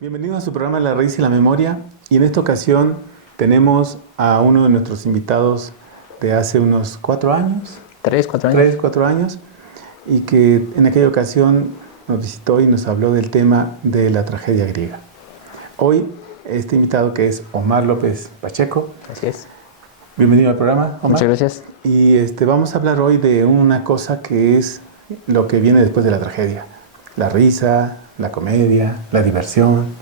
Bienvenidos a su programa La Raíz y la Memoria, y en esta ocasión tenemos a uno de nuestros invitados de hace unos 4 años. 3, 4 años. 3, 4 años, y que en aquella ocasión nos visitó y nos habló del tema de la tragedia griega. Hoy, este invitado, que es Omar López Pacheco. Así es. Bienvenido al programa, Omar. Muchas gracias. Y vamos a hablar hoy de una cosa que es lo que viene después de la tragedia: la risa, la comedia, la diversión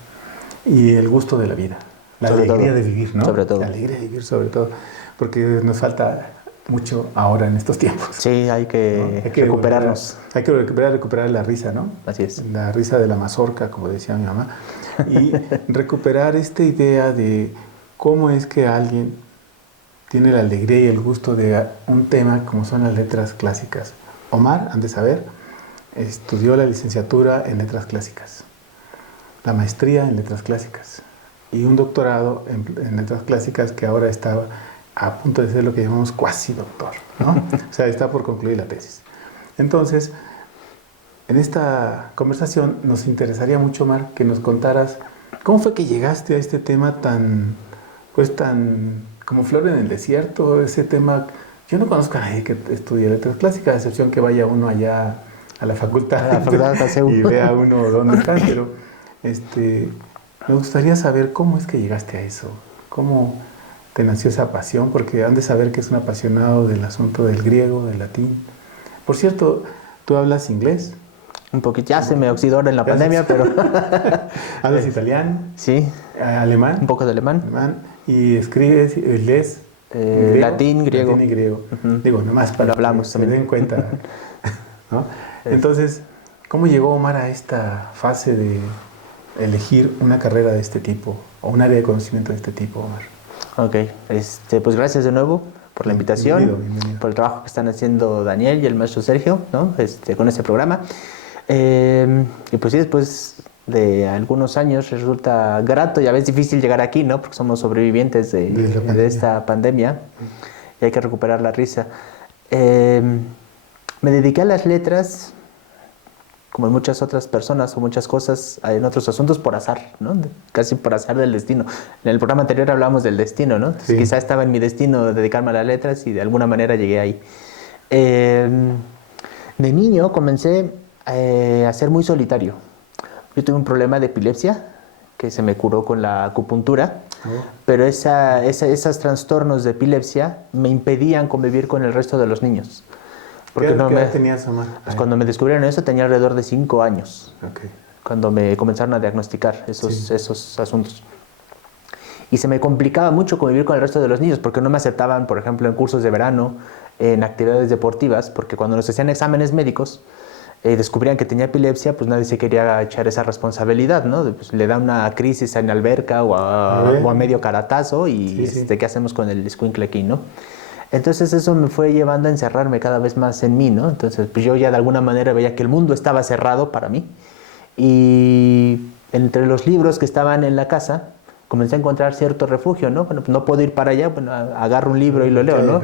y el gusto de la vida. La alegría de vivir, ¿no? Sobre todo. La alegría de vivir, sobre todo, porque nos falta mucho ahora en estos tiempos. Sí, hay que, ¿no? recuperarnos. Hay que recuperar la risa, ¿no? Así es. La risa de la mazorca, como decía mi mamá. Y recuperar esta idea de cómo es que alguien tiene la alegría y el gusto de un tema como son las letras clásicas. Omar, han de saber, estudió la licenciatura en letras clásicas, la maestría en letras clásicas y un doctorado en letras clásicas, que ahora está a punto de ser lo que llamamos cuasi doctor, ¿no? O sea, está por concluir la tesis. Entonces, en esta conversación nos interesaría mucho, Omar, que nos contaras cómo fue que llegaste a este tema tan como flor en el desierto, ese tema. Yo no conozco a nadie que estudie letras clásicas, a excepción que vaya uno allá a la facultad, y vea uno dónde está, pero me gustaría saber cómo es que llegaste a eso, cómo te nació esa pasión, porque han de saber que es un apasionado del asunto del griego, del latín. Por cierto, ¿tú hablas inglés? Un poquito, ya se me oxidó ahora en la pandemia, pero... ¿Hablas italiano? Sí. ¿Alemán? Un poco de alemán. ¿Y escribes, lees? Latín, griego. Latín y griego. Digo, nomás para que se den cuenta, ¿no? Entonces, ¿cómo llegó Omar a esta fase de elegir una carrera de este tipo o un área de conocimiento de este tipo, Omar? Ok, pues gracias de nuevo por la invitación, bienvenido. Por el trabajo que están haciendo Daniel y el maestro Sergio, ¿no? Con este programa. Y pues sí, después de algunos años resulta grato y a veces difícil llegar aquí, ¿no? Porque somos sobrevivientes de esta pandemia y hay que recuperar la risa. Me dediqué a las letras, como en muchas otras personas o muchas cosas en otros asuntos, por azar, ¿no? Casi por azar del destino. En el programa anterior hablamos del destino, ¿no? Entonces, quizá estaba en mi destino dedicarme a las letras y de alguna manera llegué ahí. De niño comencé a ser muy solitario. Yo tuve un problema de epilepsia que se me curó con la acupuntura, pero esos trastornos de epilepsia me impedían convivir con el resto de los niños. ¿Qué edad tenías, Omar? Pues cuando me descubrieron eso tenía alrededor de 5 años, Okay. Cuando me comenzaron a diagnosticar esos asuntos. Y se me complicaba mucho convivir con el resto de los niños porque no me aceptaban, por ejemplo, en cursos de verano, en actividades deportivas, porque cuando nos hacían exámenes médicos descubrían que tenía epilepsia, pues nadie se quería echar esa responsabilidad, ¿no? Pues le da una crisis en la alberca o a medio caratazo y ¿qué hacemos con el escuincle aquí, no? Entonces eso me fue llevando a encerrarme cada vez más en mí, ¿no? Entonces pues yo ya de alguna manera veía que el mundo estaba cerrado para mí y entre los libros que estaban en la casa comencé a encontrar cierto refugio, ¿no? Bueno, pues no puedo ir para allá, bueno, agarro un libro y lo leo, ¿no?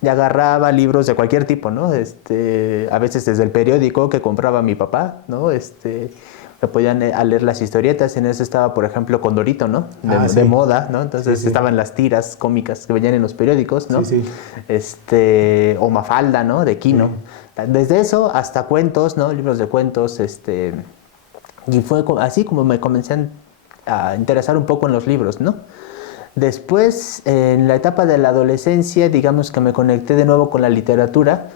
Y agarraba libros de cualquier tipo, ¿no? A veces desde el periódico que compraba mi papá, ¿no? Me podían a leer las historietas, en eso estaba, por ejemplo, Condorito, ¿no? De moda, ¿no? Entonces estaban las tiras cómicas que venían en los periódicos, ¿no? O Mafalda, ¿no? De Quino. Desde eso hasta cuentos, ¿no? Libros de cuentos, y fue así como me comencé a interesar un poco en los libros, ¿no? Después, en la etapa de la adolescencia, digamos que me conecté de nuevo con la literatura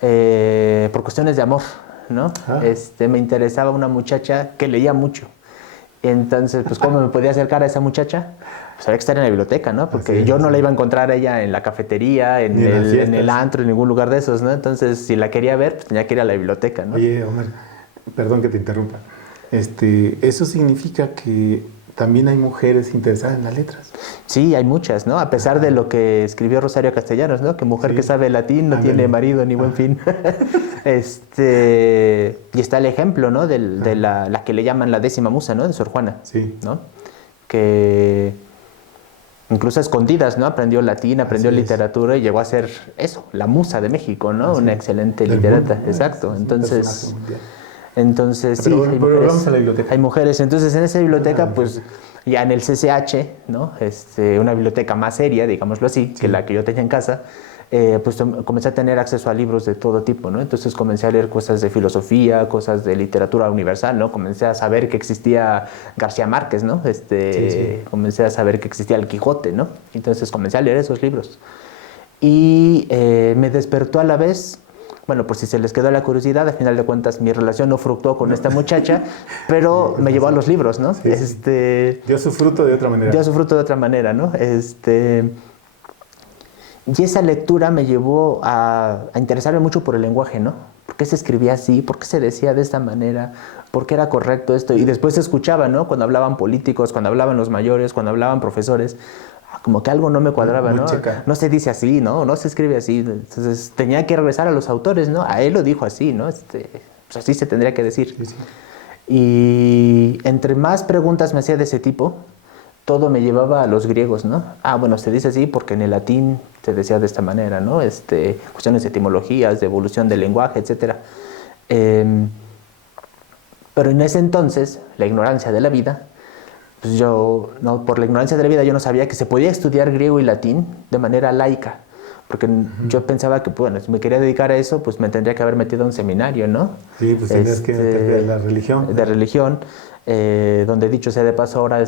por cuestiones de amor, ¿no? Me interesaba una muchacha que leía mucho. Entonces, pues, ¿cómo me podía acercar a esa muchacha? Pues había que estar en la biblioteca, ¿no? Porque yo no la iba a encontrar a ella en la cafetería, en el antro, en ningún lugar de esos, ¿no? Entonces, si la quería ver, pues tenía que ir a la biblioteca, ¿no? Oye, Omar, perdón que te interrumpa. Eso significa que también hay mujeres interesadas en las letras. Sí, hay muchas, ¿no? A pesar de lo que escribió Rosario Castellanos, ¿no? Que mujer que sabe latín no tiene marido ni buen fin. Y está el ejemplo, ¿no? De la que le llaman la 10ª musa, ¿no? De Sor Juana, ¿no? Que incluso a escondidas, ¿no? Aprendió latín, aprendió literatura y llegó a ser eso, la musa de México, ¿no? Una excelente literata. Exacto. Entonces, Entonces, pero, sí, hay pero mujeres. vamos a la biblioteca. Hay mujeres. Entonces, en esa biblioteca, pues, ya en el CCH, ¿no? Una biblioteca más seria, digámoslo así, que la que yo tenía en casa, pues comencé a tener acceso a libros de todo tipo, ¿no? Entonces comencé a leer cosas de filosofía, cosas de literatura universal, ¿no? Comencé a saber que existía García Márquez, ¿no? Comencé a saber que existía el Quijote, ¿no? Entonces comencé a leer esos libros. Y me despertó a la vez, bueno, por si se les quedó la curiosidad, al final de cuentas mi relación no fructuó con esta muchacha, pero me llevó a los libros, ¿no? Sí, dio su fruto de otra manera. Dio su fruto de otra manera, ¿no? Y esa lectura me llevó a interesarme mucho por el lenguaje, ¿no? ¿Por qué se escribía así? ¿Por qué se decía de esta manera? ¿Por qué era correcto esto? Y después se escuchaba, ¿no? Cuando hablaban políticos, cuando hablaban los mayores, cuando hablaban profesores, como que algo no me cuadraba, ¿no? No se dice así, ¿no? No se escribe así. Entonces tenía que regresar a los autores, ¿no? A él lo dijo así, ¿no? Pues así se tendría que decir. Sí, sí. Y entre más preguntas me hacía de ese tipo, todo me llevaba a los griegos, ¿no? Bueno, se dice así porque en el latín se decía de esta manera, ¿no? Cuestiones de etimologías, de evolución del lenguaje, etc. Pero en ese entonces, la ignorancia de la vida, pues por la ignorancia de la vida yo no sabía que se podía estudiar griego y latín de manera laica. Porque yo pensaba que, bueno, si me quería dedicar a eso, pues me tendría que haber metido a un seminario, ¿no? Sí, pues tenías que meterte a la religión. De religión, donde dicho sea de paso ahora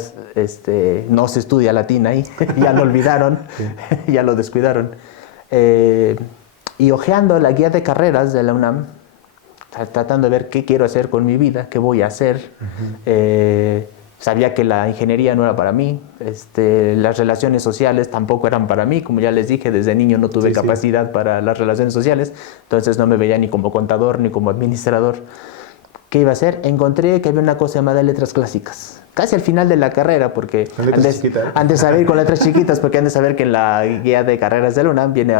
no se estudia latín ahí, ya lo olvidaron, ya lo descuidaron. Y hojeando la guía de carreras de la UNAM, tratando de ver qué quiero hacer con mi vida, qué voy a hacer, sabía que la ingeniería no era para mí, las relaciones sociales tampoco eran para mí, como ya les dije, desde niño no tuve capacidad para las relaciones sociales, entonces no me veía ni como contador ni como administrador. ¿Qué iba a hacer? Encontré que había una cosa llamada letras clásicas, casi al final de la carrera, porque han de saber con letras chiquitas, porque han de saber que en la guía de carreras de la UNAM viene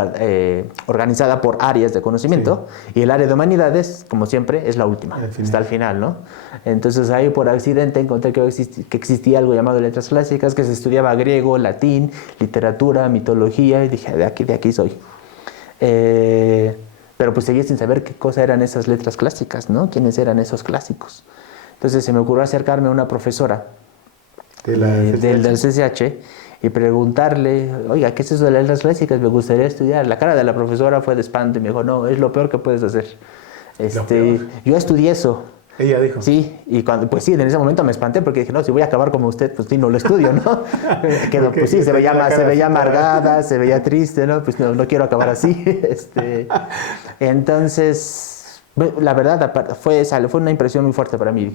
organizada por áreas de conocimiento, y el área de humanidades, como siempre, es la última, está al final, ¿no? Entonces ahí por accidente encontré que existía algo llamado letras clásicas, que se estudiaba griego, latín, literatura, mitología, y dije, de aquí soy. Pero pues seguía sin saber qué cosa eran esas letras clásicas, ¿no? ¿Quiénes eran esos clásicos? Entonces se me ocurrió acercarme a una profesora del CCH y preguntarle, oiga, ¿qué es eso de las letras clásicas? Me gustaría estudiar. La cara de la profesora fue de espanto y me dijo, no, es lo peor que puedes hacer. Yo estudié eso. Ella dijo. Sí, y pues sí, en ese momento me espanté porque dije, no, si voy a acabar como usted, pues sí, no lo estudio, ¿no? Pues sí, se veía amargada, se veía triste, ¿no? Pues no quiero acabar así. Entonces, la verdad, fue una impresión muy fuerte para mí.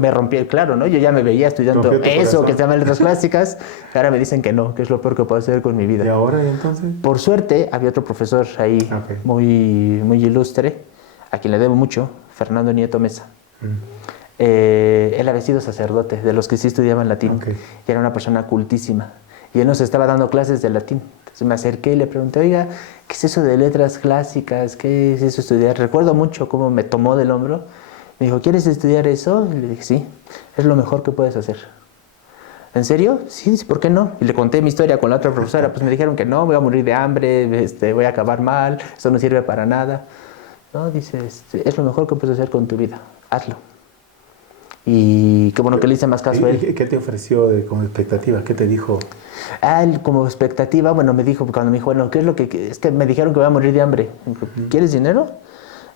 Me rompí, claro, ¿no? Yo ya me veía estudiando eso que se llama letras clásicas, y ahora me dicen que no, que es lo peor que puedo hacer con mi vida. ¿Y ahora entonces? Por suerte, había otro profesor ahí muy, muy ilustre, a quien le debo mucho, Fernando Nieto Mesa. Él había sido sacerdote, de los que sí estudiaban latín, y era una persona cultísima. Y él nos estaba dando clases de latín. Entonces me acerqué y le pregunté, oiga, ¿qué es eso de letras clásicas? ¿Qué es eso de estudiar? Recuerdo mucho cómo me tomó del hombro. Me dijo, ¿quieres estudiar eso? Y le dije, sí, es lo mejor que puedes hacer. ¿En serio? Sí, ¿por qué no? Y le conté mi historia con la otra profesora. Pues me dijeron que no, voy a morir de hambre, voy a acabar mal, eso no sirve para nada. No, dice, es lo mejor que puedes hacer con tu vida, hazlo. Y qué bueno que le hice más caso a él. ¿Qué te ofreció como expectativa? ¿Qué te dijo? Él como expectativa, bueno, me dijo, cuando me dijo, bueno, ¿qué es lo que...? Es que me dijeron que voy a morir de hambre. ¿Quieres dinero?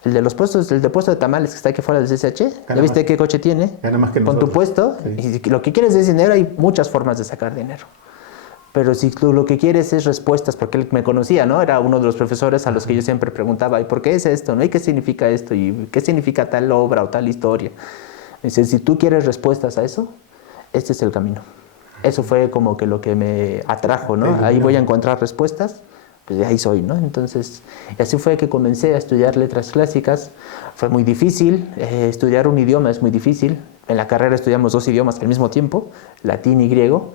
El de puesto de tamales que está aquí fuera del CCH. ¿Ya viste qué coche tiene? Gana más que nosotros. Con tu puesto. Sí. Y lo que quieres es dinero, hay muchas formas de sacar dinero. Pero si tú lo que quieres es respuestas, porque él me conocía, ¿no? Era uno de los profesores a los que yo siempre preguntaba, ¿y por qué es esto? ¿No? ¿Y qué significa esto? ¿Y qué significa tal obra o tal historia? Me dice, si tú quieres respuestas a eso, este es el camino. Eso fue como que lo que me atrajo, ¿no? Ahí voy a encontrar respuestas, pues de ahí soy, ¿no? Entonces, así fue que comencé a estudiar letras clásicas. Fue muy difícil, estudiar un idioma es muy difícil. En la carrera estudiamos 2 idiomas al mismo tiempo, latín y griego.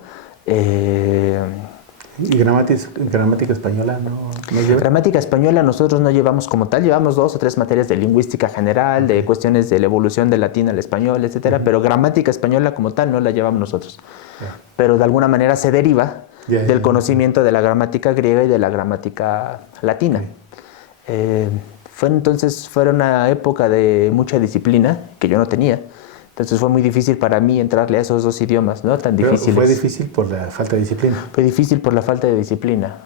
¿Y gramática española no lleva? Gramática española nosotros no llevamos como tal, llevamos 2 o 3 materias de lingüística general, de cuestiones de la evolución del latín al español, etcétera, pero gramática española como tal no la llevamos nosotros. Pero de alguna manera se deriva del conocimiento de la gramática griega y de la gramática latina. Fue una época de mucha disciplina que yo no tenía. Entonces fue muy difícil para mí entrarle a esos dos idiomas, ¿no? Tan Pero difíciles. fue difícil por la falta de disciplina. Fue difícil por la falta de disciplina.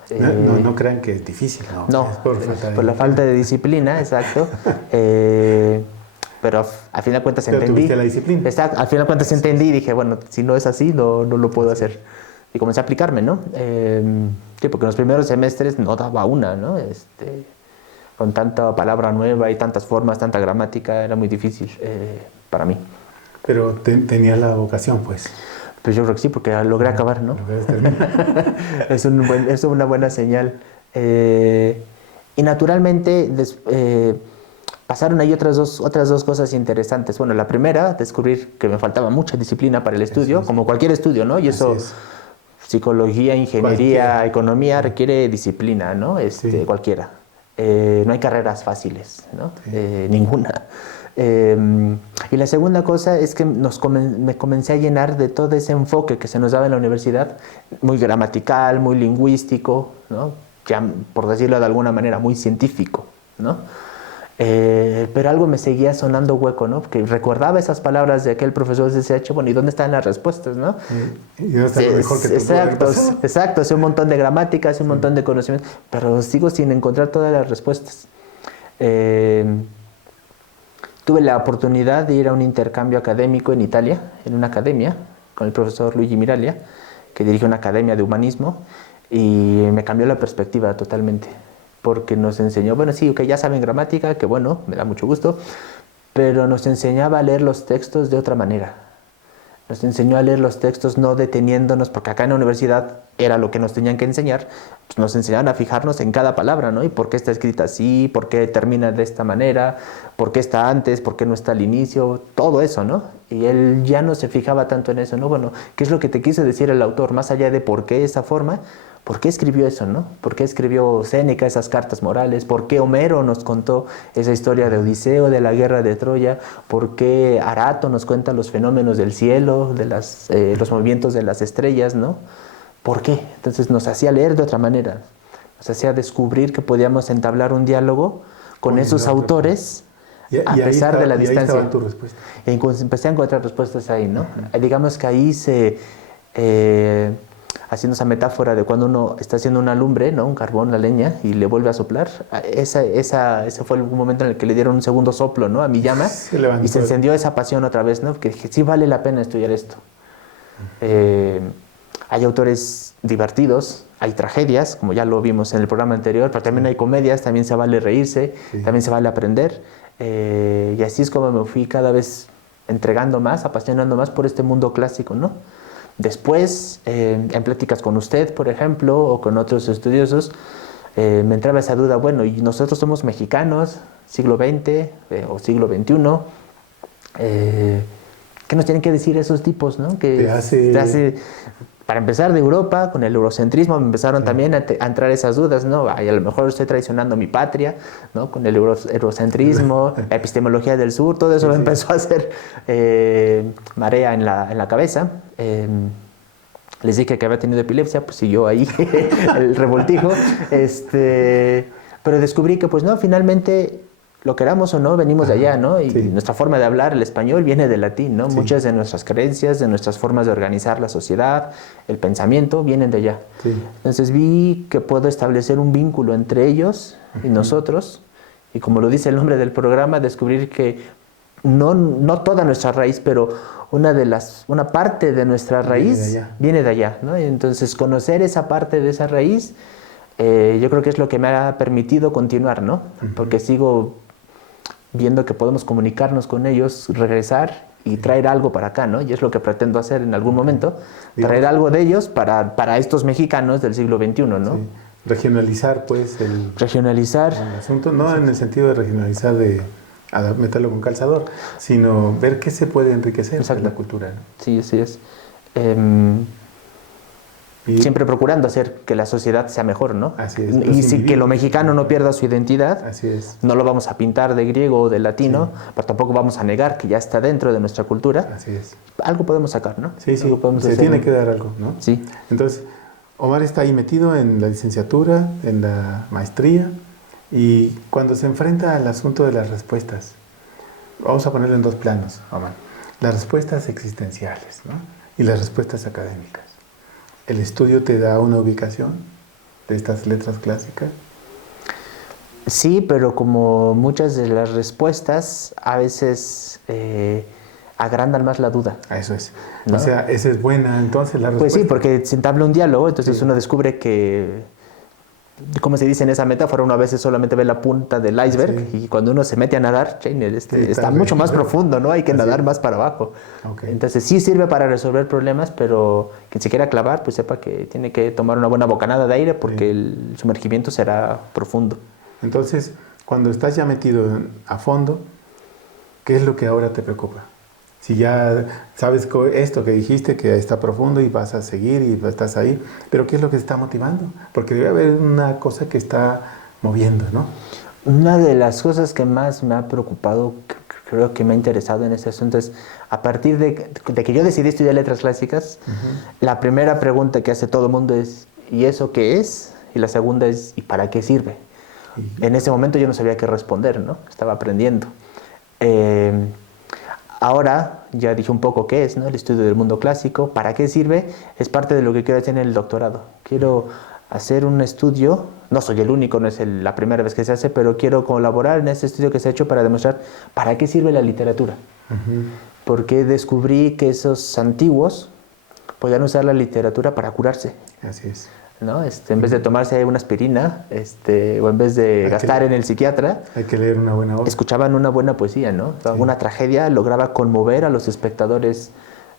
No crean que es difícil, no. No, Es por la falta de disciplina, exacto. Pero a fin de cuentas Pero entendí. tuviste la disciplina. Exacto, al fin de cuentas entendí y dije, bueno, si no es así, no lo puedo hacer. Y comencé a aplicarme, ¿no? Sí, porque en los primeros semestres no daba una, ¿no? Con tanta palabra nueva y tantas formas, tanta gramática, era muy difícil para mí. Pero tenías la vocación, pues. Pues yo creo que sí, porque logré acabar, ¿no? Es una buena señal. Y naturalmente pasaron ahí otras dos cosas interesantes. Bueno, la primera, descubrir que me faltaba mucha disciplina para el estudio, como cualquier estudio, ¿no? Y eso, psicología, ingeniería, economía, requiere disciplina, ¿no? Cualquiera. No hay carreras fáciles, ¿no? Ninguna. Y la segunda cosa es que me comencé a llenar de todo ese enfoque que se nos daba en la universidad, muy gramatical, muy lingüístico, ¿no? Ya, por decirlo de alguna manera, muy científico, ¿no? Pero algo me seguía sonando hueco, ¿no? Porque recordaba esas palabras de aquel profesor de CCH, bueno, ¿y dónde están las respuestas, no? Y no está lo mejor que te exacto, hace un montón de gramática, hace un montón de conocimientos, pero sigo sin encontrar todas las respuestas. Tuve la oportunidad de ir a un intercambio académico en Italia, en una academia, con el profesor Luigi Miraglia, que dirige una academia de humanismo, y me cambió la perspectiva totalmente, porque nos enseñó, bueno, sí, que ya saben gramática, que bueno, me da mucho gusto, pero nos enseñaba a leer los textos de otra manera. Nos enseñó a leer los textos no deteniéndonos, porque acá en la universidad era lo que nos tenían que enseñar, pues nos enseñaban a fijarnos en cada palabra, ¿no? Y por qué está escrita así, por qué termina de esta manera, por qué está antes, por qué no está al inicio, todo eso, ¿no? Y él ya no se fijaba tanto en eso, ¿no? Bueno, ¿qué es lo que te quiso decir el autor? Más allá de por qué esa forma, ¿por qué escribió eso, no? ¿Por qué escribió Séneca esas cartas morales? ¿Por qué Homero nos contó esa historia de Odiseo, de la guerra de Troya? ¿Por qué Arato nos cuenta los fenómenos del cielo, de los movimientos de las estrellas, no? ¿Por qué? Entonces nos hacía leer de otra manera, nos hacía descubrir que podíamos entablar un diálogo con esos autores a pesar de la distancia. Y ahí estaba tu respuesta. Y empecé a encontrar respuestas ahí, ¿no? Digamos que ahí haciendo esa metáfora de cuando uno está haciendo una lumbre, ¿no? Un carbón, la leña, y le vuelve a soplar. Ese fue el momento en el que le dieron un segundo soplo, ¿no? A mi llama, y se encendió esa pasión otra vez, ¿no? Porque dije, sí vale la pena estudiar esto. Hay autores divertidos, hay tragedias, como ya lo vimos en el programa anterior, pero también hay comedias, también se vale reírse, también se vale aprender. Y así es como me fui cada vez entregando más, apasionando más por este mundo clásico, ¿no? Después, en pláticas con usted, por ejemplo, o con otros estudiosos, me entraba esa duda, bueno, y nosotros somos mexicanos, siglo XX o siglo XXI, ¿qué nos tienen que decir esos tipos, no? Para empezar, de Europa, con el eurocentrismo, me empezaron también a entrar esas dudas, ¿no? Ay, a lo mejor estoy traicionando mi patria, ¿no? Con el eurocentrismo, la epistemología del sur, todo eso me empezó a hacer marea en la cabeza. Les dije que había tenido epilepsia, pues siguió ahí el revoltijo. Pero descubrí que, pues no, finalmente, lo queramos o no, venimos de allá, ¿no? Y nuestra forma de hablar, el español, viene del latín, ¿no? Muchas de nuestras creencias, de nuestras formas de organizar la sociedad, el pensamiento, vienen de allá. Entonces vi que puedo establecer un vínculo entre ellos y nosotros, y como lo dice el nombre del programa, descubrir que no toda nuestra raíz, pero una parte de nuestra raíz viene de allá, ¿no? Y entonces conocer esa parte de esa raíz, yo creo que es lo que me ha permitido continuar, ¿no? Porque sigo viendo que podemos comunicarnos con ellos, regresar y traer algo para acá, ¿no? Y es lo que pretendo hacer en algún momento, traer algo de ellos para estos mexicanos del siglo XXI, ¿no? Regionalizar, pues, el asunto, no en el sentido de regionalizar de meterlo con calzador, sino ver qué se puede enriquecer en la cultura, ¿no? Sí, así es. Siempre procurando hacer que la sociedad sea mejor, ¿no? Así es. Y que lo mexicano no pierda su identidad. Así es. No lo vamos a pintar de griego o de latino, pero tampoco vamos a negar que ya está dentro de nuestra cultura. Así es. Algo podemos sacar, ¿no? Sí, sí. Se tiene que dar algo, ¿no? Sí. Entonces, Omar está ahí metido en la licenciatura, en la maestría, Y cuando se enfrenta al asunto de las respuestas, vamos a ponerlo en dos planos, Omar. Las respuestas existenciales, ¿no? Y las respuestas académicas. ¿El estudio te da una ubicación de estas letras clásicas? Sí, pero como muchas de las respuestas, a veces agrandan más la duda. Eso es. ¿No? O sea, esa es buena, entonces la respuesta. Pues sí, porque se entabla un diálogo, entonces Sí. uno descubre que, como se dice en esa metáfora, uno a veces solamente ve la punta del iceberg Sí. y cuando uno se mete a nadar, está mucho más profundo, ¿no? Hay que nadar más para abajo. Okay. Entonces sí sirve para resolver problemas, pero quien se quiera clavar, pues sepa que tiene que tomar una buena bocanada de aire porque el sumergimiento será profundo. Entonces, cuando estás ya metido a fondo, ¿qué es lo que ahora te preocupa? Si ya sabes esto que dijiste, que está profundo y vas a seguir y estás ahí, pero ¿qué es lo que te está motivando? Porque debe haber una cosa que está moviendo, ¿no? Una de las cosas que más me ha preocupado, creo que me ha interesado en ese asunto es, a partir de que yo decidí estudiar letras clásicas, la primera pregunta que hace todo el mundo es, ¿y eso qué es? Y la segunda es, ¿y para qué sirve? En ese momento yo no sabía qué responder, ¿no? Estaba aprendiendo. Ahora ya dije un poco qué es, ¿no? El estudio del mundo clásico. ¿Para qué sirve? Es parte de lo que quiero hacer en el doctorado. Quiero hacer un estudio, no soy el único, no es la primera vez que se hace, pero quiero colaborar en este estudio que se ha hecho para demostrar para qué sirve la literatura. Porque descubrí que esos antiguos podían usar la literatura para curarse. Así es. ¿No? En vez de tomarse una aspirina o en vez de gastar en el psiquiatra, hay que leer una buena obra. Escuchaban una buena poesía, ¿no? Sí. Alguna tragedia lograba conmover a los espectadores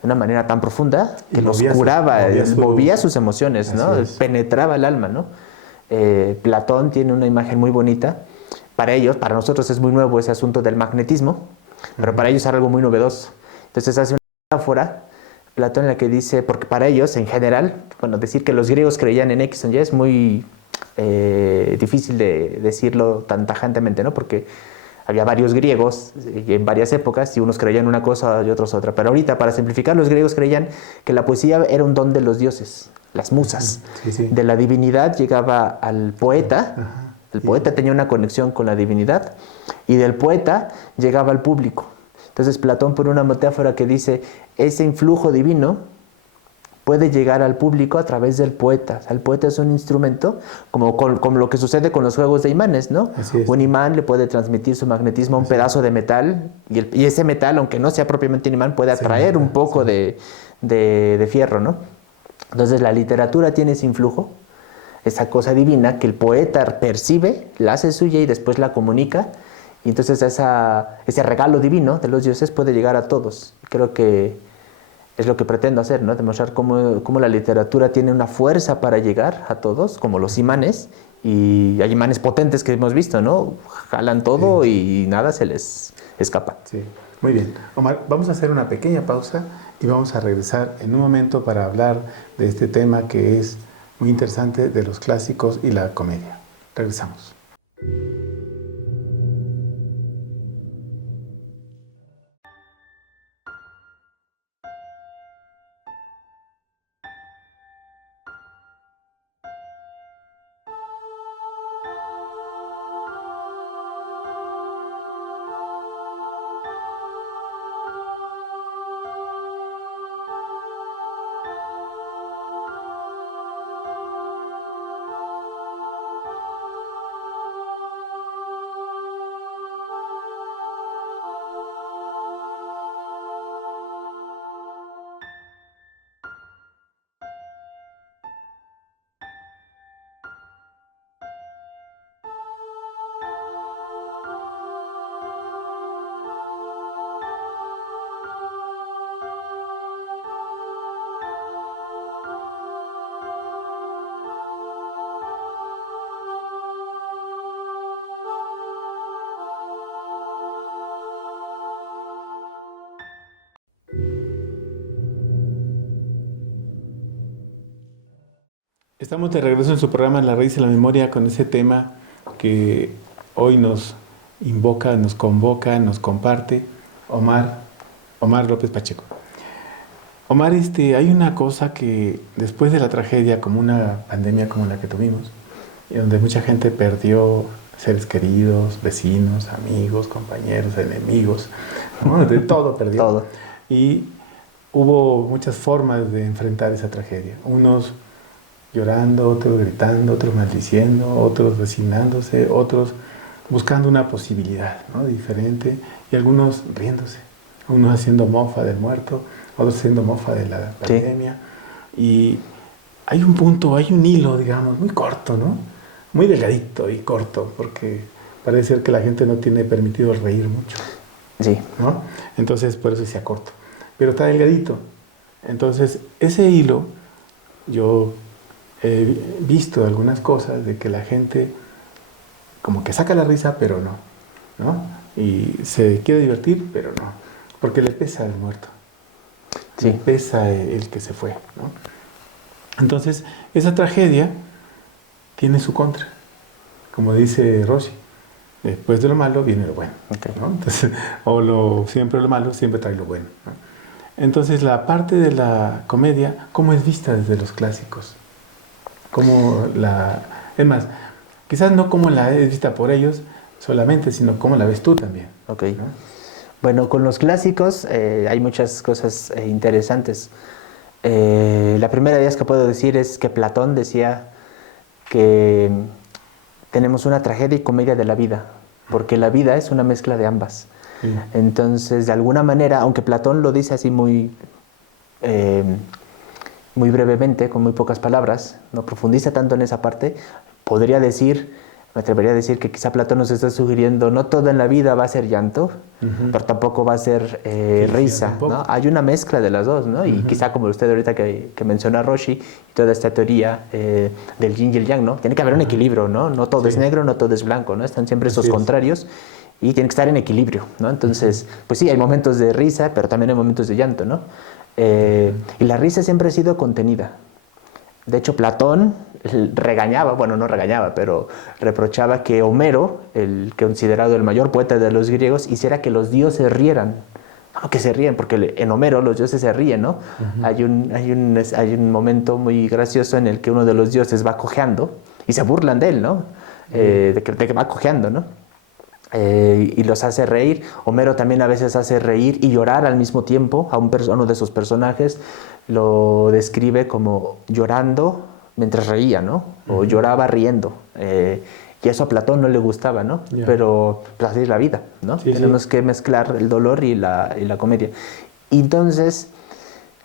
de una manera tan profunda que los curaba, movía sus emociones, ¿no? Penetraba el alma, ¿no? Platón tiene una imagen muy bonita. Para ellos, para nosotros es muy nuevo ese asunto del magnetismo, pero para ellos es algo muy novedoso. Entonces hace una metáfora Platón en la que dice, porque para ellos en general, bueno, decir que los griegos creían en X o Y es muy difícil de decirlo tan tajantemente, ¿no? Porque había varios griegos en varias épocas y unos creían una cosa y otros otra. Pero ahorita, para simplificar, los griegos creían que la poesía era un don de los dioses, las musas. De la divinidad llegaba al poeta, el poeta tenía una conexión con la divinidad y del poeta llegaba al público. Entonces Platón pone una metáfora que dice, ese influjo divino puede llegar al público a través del poeta. O sea, el poeta es un instrumento, como lo que sucede con los juegos de imanes, ¿no? Un imán le puede transmitir su magnetismo a un pedazo de metal, y ese metal, aunque no sea propiamente un imán, puede atraer un poco de fierro, ¿no? Entonces la literatura tiene ese influjo, esa cosa divina que el poeta percibe, la hace suya y después la comunica. Y entonces ese regalo divino de los dioses puede llegar a todos. Creo que es lo que pretendo hacer, ¿no? Demostrar cómo la literatura tiene una fuerza para llegar a todos, como los imanes. Y hay imanes potentes que hemos visto, ¿no? Jalan todo y nada se les escapa. Sí, muy bien. Omar, vamos a hacer una pequeña pausa y vamos a regresar en un momento para hablar de este tema que es muy interesante de los clásicos y la comedia. Regresamos. Estamos de regreso en su programa La Raíz de la Memoria con ese tema que hoy nos invoca, nos convoca, nos comparte Omar López Pacheco. Omar, hay una cosa que después de la tragedia, como una pandemia como la que tuvimos, y donde mucha gente perdió seres queridos, vecinos, amigos, compañeros, enemigos, ¿no? De todo perdió. Todo. Y hubo muchas formas de enfrentar esa tragedia. Unos llorando, otros gritando, otros maldiciendo, otros resignándose, otros buscando una posibilidad, ¿no? Diferente, y algunos riéndose, unos haciendo mofa del muerto, otros haciendo mofa de la pandemia. Y hay un punto, hay un hilo, digamos, muy corto, ¿no? Muy delgadito y corto, porque parece ser que la gente no tiene permitido reír mucho. Sí. ¿No? Entonces, por eso se acorta. Pero está delgadito. Entonces, ese hilo, yo he visto algunas cosas de que la gente como que saca la risa, pero no, ¿no? Y se quiere divertir, pero no, porque le pesa el muerto, Sí. le pesa el que se fue, ¿no? Entonces, esa tragedia tiene su contra, como dice Rossi, después de lo malo viene lo bueno, Okay. ¿no? Entonces, siempre lo malo siempre trae lo bueno, ¿no? Entonces, la parte de la comedia, ¿cómo es vista desde los clásicos? Es más, quizás no como la es vista por ellos solamente, sino cómo la ves tú también. Ok. ¿No? Bueno, con los clásicos hay muchas cosas interesantes. La primera de ellas que puedo decir es que Platón decía que tenemos una tragedia y comedia de la vida, porque la vida es una mezcla de ambas. Sí. Entonces, de alguna manera, aunque Platón lo dice así muy brevemente, con muy pocas palabras, no profundiza tanto en esa parte, me atrevería a decir que quizá Platón nos está sugiriendo no todo en la vida va a ser llanto, pero tampoco va a ser risa, ¿no? Hay una mezcla de las dos, ¿no? Y quizá como usted ahorita que mencionó a Roshi y toda esta teoría del yin y el yang, ¿no? Tiene que haber un equilibrio, ¿no? No todo es negro, no todo es blanco, ¿no? Están siempre esos contrarios y tiene que estar en equilibrio, ¿no? Entonces, pues sí, hay momentos de risa, pero también hay momentos de llanto, ¿no? Y la risa siempre ha sido contenida. De hecho, Platón regañaba, bueno, no regañaba, pero reprochaba que Homero, el considerado el mayor poeta de los griegos, hiciera que los dioses rieran. No, que se ríen, porque en Homero los dioses se ríen, ¿no? Hay un momento muy gracioso en el que uno de los dioses va cojeando y se burlan de él, ¿no? De que va cojeando, ¿no? Y los hace reír. Homero también a veces hace reír y llorar al mismo tiempo. A uno de sus personajes lo describe como llorando mientras reía, ¿no? O lloraba riendo. Y eso a Platón no le gustaba, ¿no? Yeah. Pero pues, así es la vida, ¿no? Tenemos que mezclar el dolor y la comedia. Y entonces,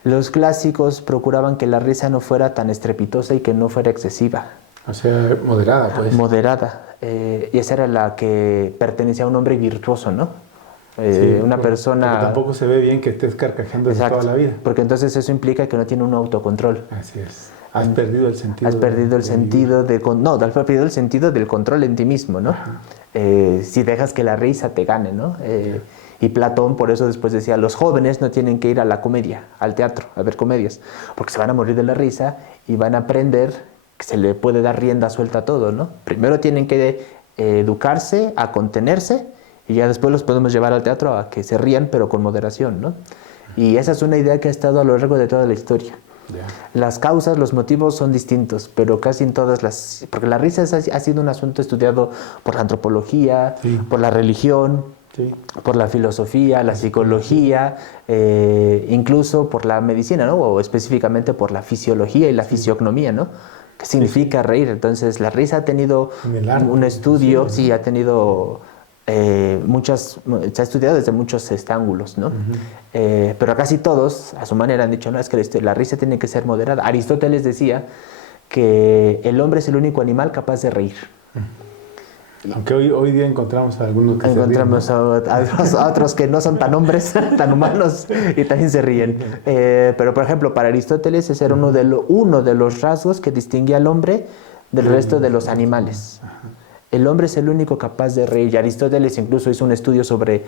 los clásicos procuraban que la risa no fuera tan estrepitosa y que no fuera excesiva. O sea, moderada, pues. Moderada. Y esa era la que pertenecía a un hombre virtuoso, ¿no? Una persona... Porque tampoco se ve bien que estés carcajando toda la vida. Porque entonces eso implica que no tiene un autocontrol. Así es. Has perdido el sentido. Has perdido el sentido has perdido el sentido del control en ti mismo, ¿no? Si dejas que la risa te gane, ¿no? Y Platón por eso después decía, los jóvenes no tienen que ir a la comedia, al teatro, a ver comedias, porque se van a morir de la risa y van a aprender que se le puede dar rienda suelta a todo, ¿no? Primero tienen que educarse, a contenerse, y ya después los podemos llevar al teatro a que se rían, pero con moderación, ¿no? Y esa es una idea que ha estado a lo largo de toda la historia. Yeah. Las causas, los motivos son distintos, pero casi en todas las... Porque la risa ha sido un asunto estudiado por la antropología, por la religión, por la filosofía, la psicología, incluso por la medicina, ¿no? O específicamente por la fisiología y la fisiognomía, ¿no? ¿Qué significa reír? Entonces, la risa ha tenido un estudio, ha tenido se ha estudiado desde muchos ángulos, ¿no? Pero casi todos, a su manera, han dicho, no, es que la risa tiene que ser moderada. Aristóteles decía que el hombre es el único animal capaz de reír. Aunque hoy día encontramos a algunos que encontramos se ríen, a otros que no son tan hombres, tan humanos, y también se ríen. Pero, por ejemplo, para Aristóteles ese era uno de los rasgos que distinguía al hombre del resto de los animales. El hombre es el único capaz de reír. Y Aristóteles incluso hizo un estudio sobre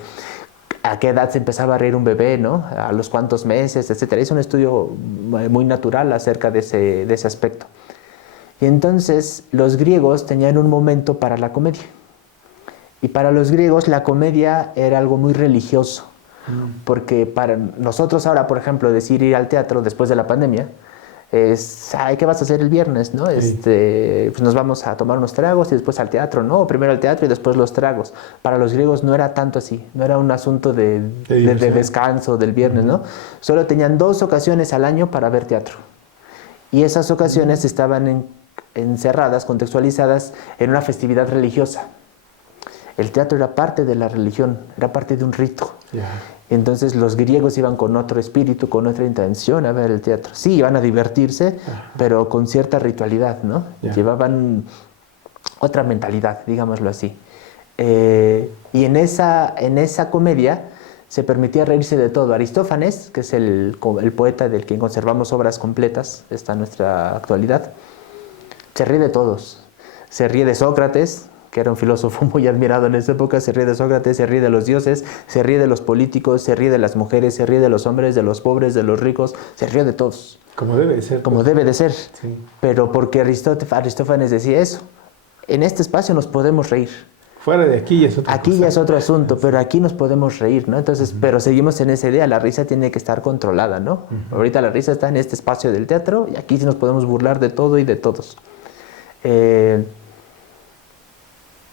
a qué edad se empezaba a reír un bebé, ¿no? A los cuántos meses, etc. Hizo un estudio muy natural acerca de ese aspecto. Y entonces los griegos tenían un momento para la comedia. Y para los griegos la comedia era algo muy religioso. Porque para nosotros ahora, por ejemplo, decir ir al teatro después de la pandemia, es, ay, ¿qué vas a hacer el viernes, no? Sí. Pues nos vamos a tomar unos tragos y después al teatro, ¿no? O primero al teatro y después los tragos. Para los griegos no era tanto así, no era un asunto de descanso del viernes, ¿no? Solo tenían 2 ocasiones al año para ver teatro. Y esas ocasiones estaban encerradas, contextualizadas en una festividad religiosa. El teatro era parte de la religión, era parte de un rito. Yeah. Entonces los griegos iban con otro espíritu, con otra intención a ver el teatro. Sí, iban a divertirse, pero con cierta ritualidad, ¿no? Yeah. Llevaban otra mentalidad, digámoslo así. Y en esa comedia se permitía reírse de todo. Aristófanes, que es el poeta del que conservamos obras completas, está en nuestra actualidad, se ríe de todos. Se ríe de Sócrates, que era un filósofo muy admirado en esa época, se ríe de Sócrates, se ríe de los dioses, se ríe de los políticos, se ríe de las mujeres, se ríe de los hombres, de los pobres, de los ricos, se ríe de todos. Como debe de ser. Como debe de ser. Sí. Pero porque Aristófanes decía eso. En este espacio nos podemos reír. Fuera de aquí ya es otra Aquí cosa. ya es otro asunto, pero aquí nos podemos reír, ¿no? Entonces, pero seguimos en esa idea, la risa tiene que estar controlada, ¿no? Ahorita la risa está en este espacio del teatro y aquí sí nos podemos burlar de todo y de todos.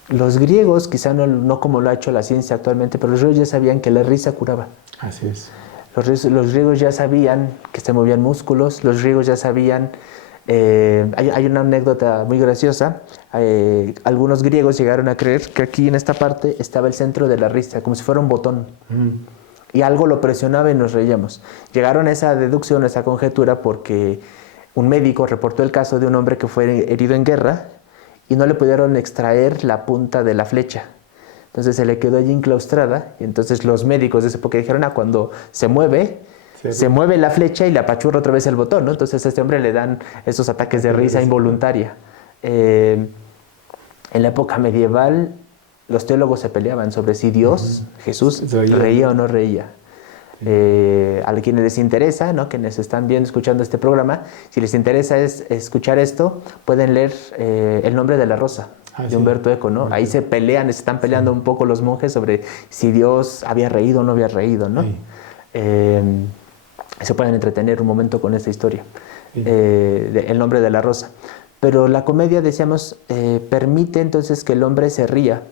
Los griegos, quizá no como lo ha hecho la ciencia actualmente, pero los griegos ya sabían que la risa curaba. Así es. Los griegos ya sabían que se movían músculos, los griegos ya sabían... hay una anécdota muy graciosa. Algunos griegos llegaron a creer que aquí en esta parte estaba el centro de la risa, como si fuera un botón. Y algo lo presionaba y nos reíamos. Llegaron a esa deducción, a esa conjetura, porque un médico reportó el caso de un hombre que fue herido en guerra y no le pudieron extraer la punta de la flecha. Entonces se le quedó allí inclaustrada y entonces los médicos de esa época dijeron, cuando se mueve la flecha y le apachurra otra vez el botón, ¿no? Entonces a este hombre le dan esos ataques de risa involuntaria. En la época medieval los teólogos se peleaban sobre si Dios, Jesús, reía o no reía. A quienes les interesa, ¿no? Quienes están viendo, escuchando este programa, si les interesa escuchar esto, pueden leer El nombre de la rosa, de Umberto Eco, ¿no? Ahí se están peleando un poco los monjes sobre si Dios había reído o no había reído, ¿no? Se pueden entretener un momento con esta historia, El nombre de la rosa. Pero la comedia, decíamos, permite entonces que el hombre se ría,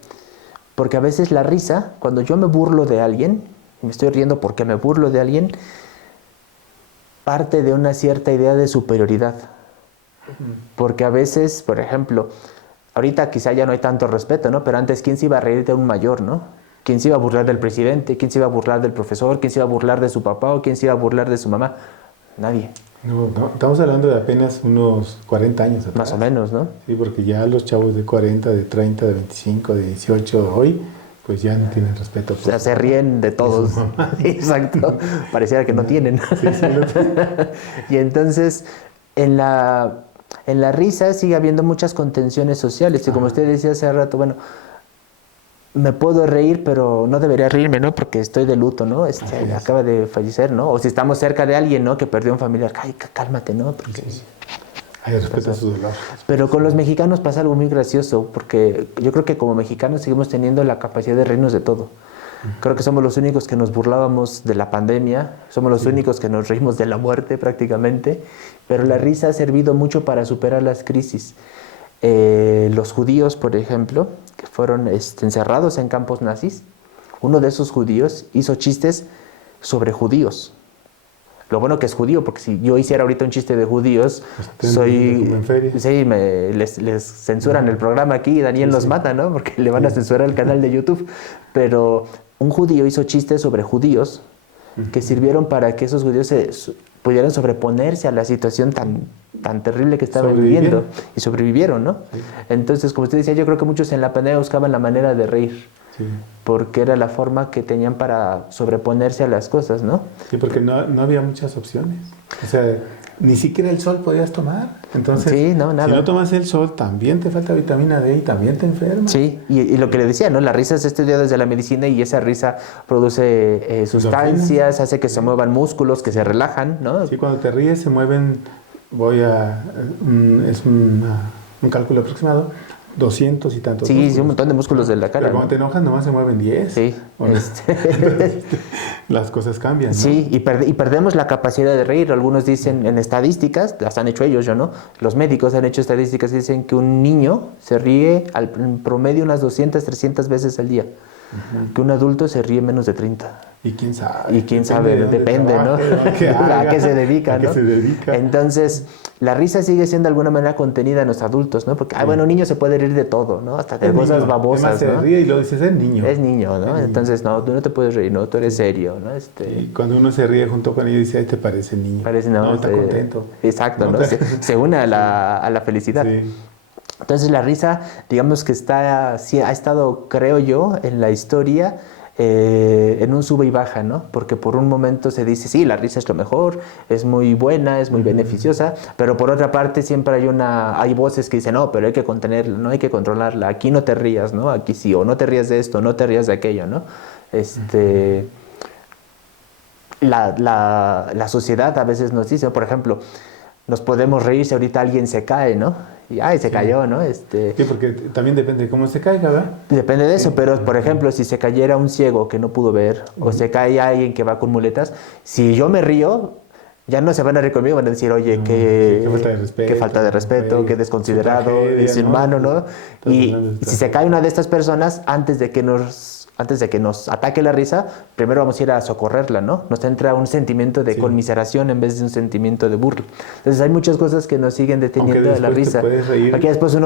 porque a veces la risa, cuando yo me burlo de alguien, me estoy riendo porque me burlo de alguien, parte de una cierta idea de superioridad. Porque a veces, por ejemplo, ahorita quizá ya no hay tanto respeto, ¿no? Pero antes, ¿quién se iba a reír de un mayor, no? ¿Quién se iba a burlar del presidente? ¿Quién se iba a burlar del profesor? ¿Quién se iba a burlar de su papá? ¿O quién se iba a burlar de su mamá? Nadie. No, estamos hablando de apenas unos 40 años atrás. Más o menos, ¿no? Sí, porque ya los chavos de 40, de 30, de 25, de 18 hoy, pues ya no tienen respeto. O sea, se ríen de todos. Exacto. Pareciera que no tienen. Sí, no tienen. Y entonces, en la risa sigue habiendo muchas contenciones sociales. Y como usted decía hace rato, bueno, me puedo reír, pero no debería reírme, ¿no? Porque estoy de luto, ¿no? Acaba de fallecer, ¿no? O si estamos cerca de alguien, ¿no? Que perdió un familiar. Ay, cálmate, ¿no? Porque... Sí. Hay respeto a su dolor. Pero con los mexicanos pasa algo muy gracioso, porque yo creo que como mexicanos seguimos teniendo la capacidad de reírnos de todo. Creo que somos los únicos que nos burlábamos de la pandemia, somos los únicos que nos reímos de la muerte prácticamente, pero la risa ha servido mucho para superar las crisis. Los judíos, por ejemplo, que fueron encerrados en campos nazis, uno de esos judíos hizo chistes sobre judíos. Lo bueno que es judío, porque si yo hiciera ahorita un chiste de judíos, les censuran el programa aquí y Daniel nos mata, ¿no? Porque le van a censurar el canal de YouTube. Pero un judío hizo chistes sobre judíos que sirvieron para que esos judíos pudieran sobreponerse a la situación tan terrible que estaban viviendo y sobrevivieron, ¿no? Sí. Entonces, como usted decía, yo creo que muchos en la pandemia buscaban la manera de reír. Sí. Porque era la forma que tenían para sobreponerse a las cosas, ¿no? Sí, porque no había muchas opciones. O sea, ni siquiera el sol podías tomar. Entonces, sí, nada. Si no tomas el sol, también te falta vitamina D y también te enfermas. Sí, y lo que le decía, ¿no? La risa se estudia desde la medicina y esa risa produce sustancias, hace que se muevan músculos, que se relajan, ¿no? Sí, cuando te ríes se mueven, es un cálculo aproximado, 200 y tantos Sí, músculos. sí, un montón de músculos de la cara. Pero cuando ¿no? te enojas nomás se mueven 10. Sí. Entonces, las cosas cambian, ¿no? Sí, y perdemos la capacidad de reír. Algunos dicen en estadísticas, las han hecho ellos, yo no. Los médicos han hecho estadísticas y dicen que un niño se ríe en promedio unas 200, 300 veces al día. Que un adulto se ríe menos de 30. Y quién sabe. Y quién sabe, depende, trabaje, ¿no? A qué se dedica, ¿A qué ¿no? se dedica? Entonces, la risa sigue siendo de alguna manera contenida en los adultos, ¿no? Porque, bueno, un niño se puede reír de todo, ¿no? Hasta de cosas babosas, además, ¿no? se ríe y lo dices, es niño. Es niño, ¿no? Es Entonces, no, tú no te puedes reír, ¿no? Tú eres serio, ¿no? Y cuando uno se ríe junto con ellos, dice, ay, te parece niño. Parece, no, está contento. Exacto, ¿no? Se une a la felicidad. Sí. Entonces, la risa, digamos que sí, ha estado, creo yo, en la historia en un sube y baja, ¿no? Porque por un momento se dice, sí, la risa es lo mejor, es muy buena, es muy beneficiosa, pero por otra parte siempre hay voces que dicen, no, pero hay que contenerla, no hay que controlarla, aquí no te rías, ¿no? Aquí sí, o no te rías de esto, no te rías de aquello, ¿no? La sociedad a veces nos dice, por ejemplo, nos podemos reír si ahorita alguien se cae, ¿no? Y ay, se cayó, ¿no? Sí, porque también depende de cómo se caiga, ¿verdad? Depende de eso, pero por ejemplo, si se cayera un ciego que no pudo ver, o se cae alguien que va con muletas, si yo me río, ya no se van a reír conmigo, van a decir, oye, qué falta de respeto, qué desconsiderado, es hermano, ¿no? Y si se cae una de estas personas, antes de que nos ataque la risa, primero vamos a ir a socorrerla, ¿no? Nos entra un sentimiento de conmiseración en vez de un sentimiento de burla. Entonces hay muchas cosas que nos siguen deteniendo de la risa. Aquí después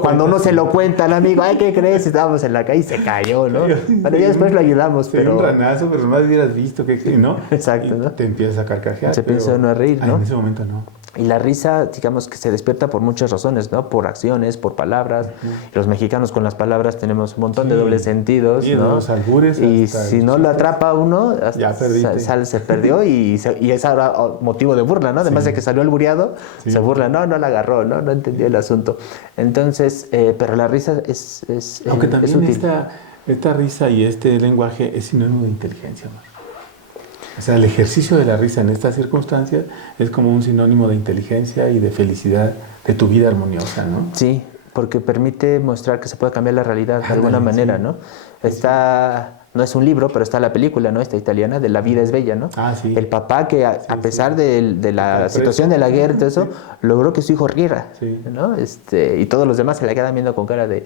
cuando uno se lo cuenta al amigo, ay, ¿qué crees? Estábamos en la calle y se cayó, ¿no? Bueno, ya después lo ayudamos, pero... un ranazo, pero más hubieras visto que, ¿no? Exacto, y ¿no? te empiezas a carcajear. Se piensa uno a reír, ¿no? En ese momento no. Y la risa, digamos que se despierta por muchas razones, ¿no? Por acciones, por palabras. Los mexicanos con las palabras tenemos un montón de dobles sentidos, ¿no? Los albures. Y si no lo atrapa uno, se perdió y es ahora motivo de burla, ¿no? Además de que salió albureado, se burla, no la agarró, no entendió el asunto. Entonces, pero la risa es Aunque también es útil. esta risa y este lenguaje es sinónimo de inteligencia, ¿no? O sea, el ejercicio de la risa en estas circunstancias es como un sinónimo de inteligencia y de felicidad de tu vida armoniosa, ¿no? Sí, porque permite mostrar que se puede cambiar la realidad de alguna manera, ¿no? No es un libro, pero está la película, ¿no? Esta italiana, de La vida es bella, ¿no? Sí. El papá que a pesar de la situación de la guerra y todo eso, logró que su hijo riera, ¿no? Y todos los demás se le quedan viendo con cara de...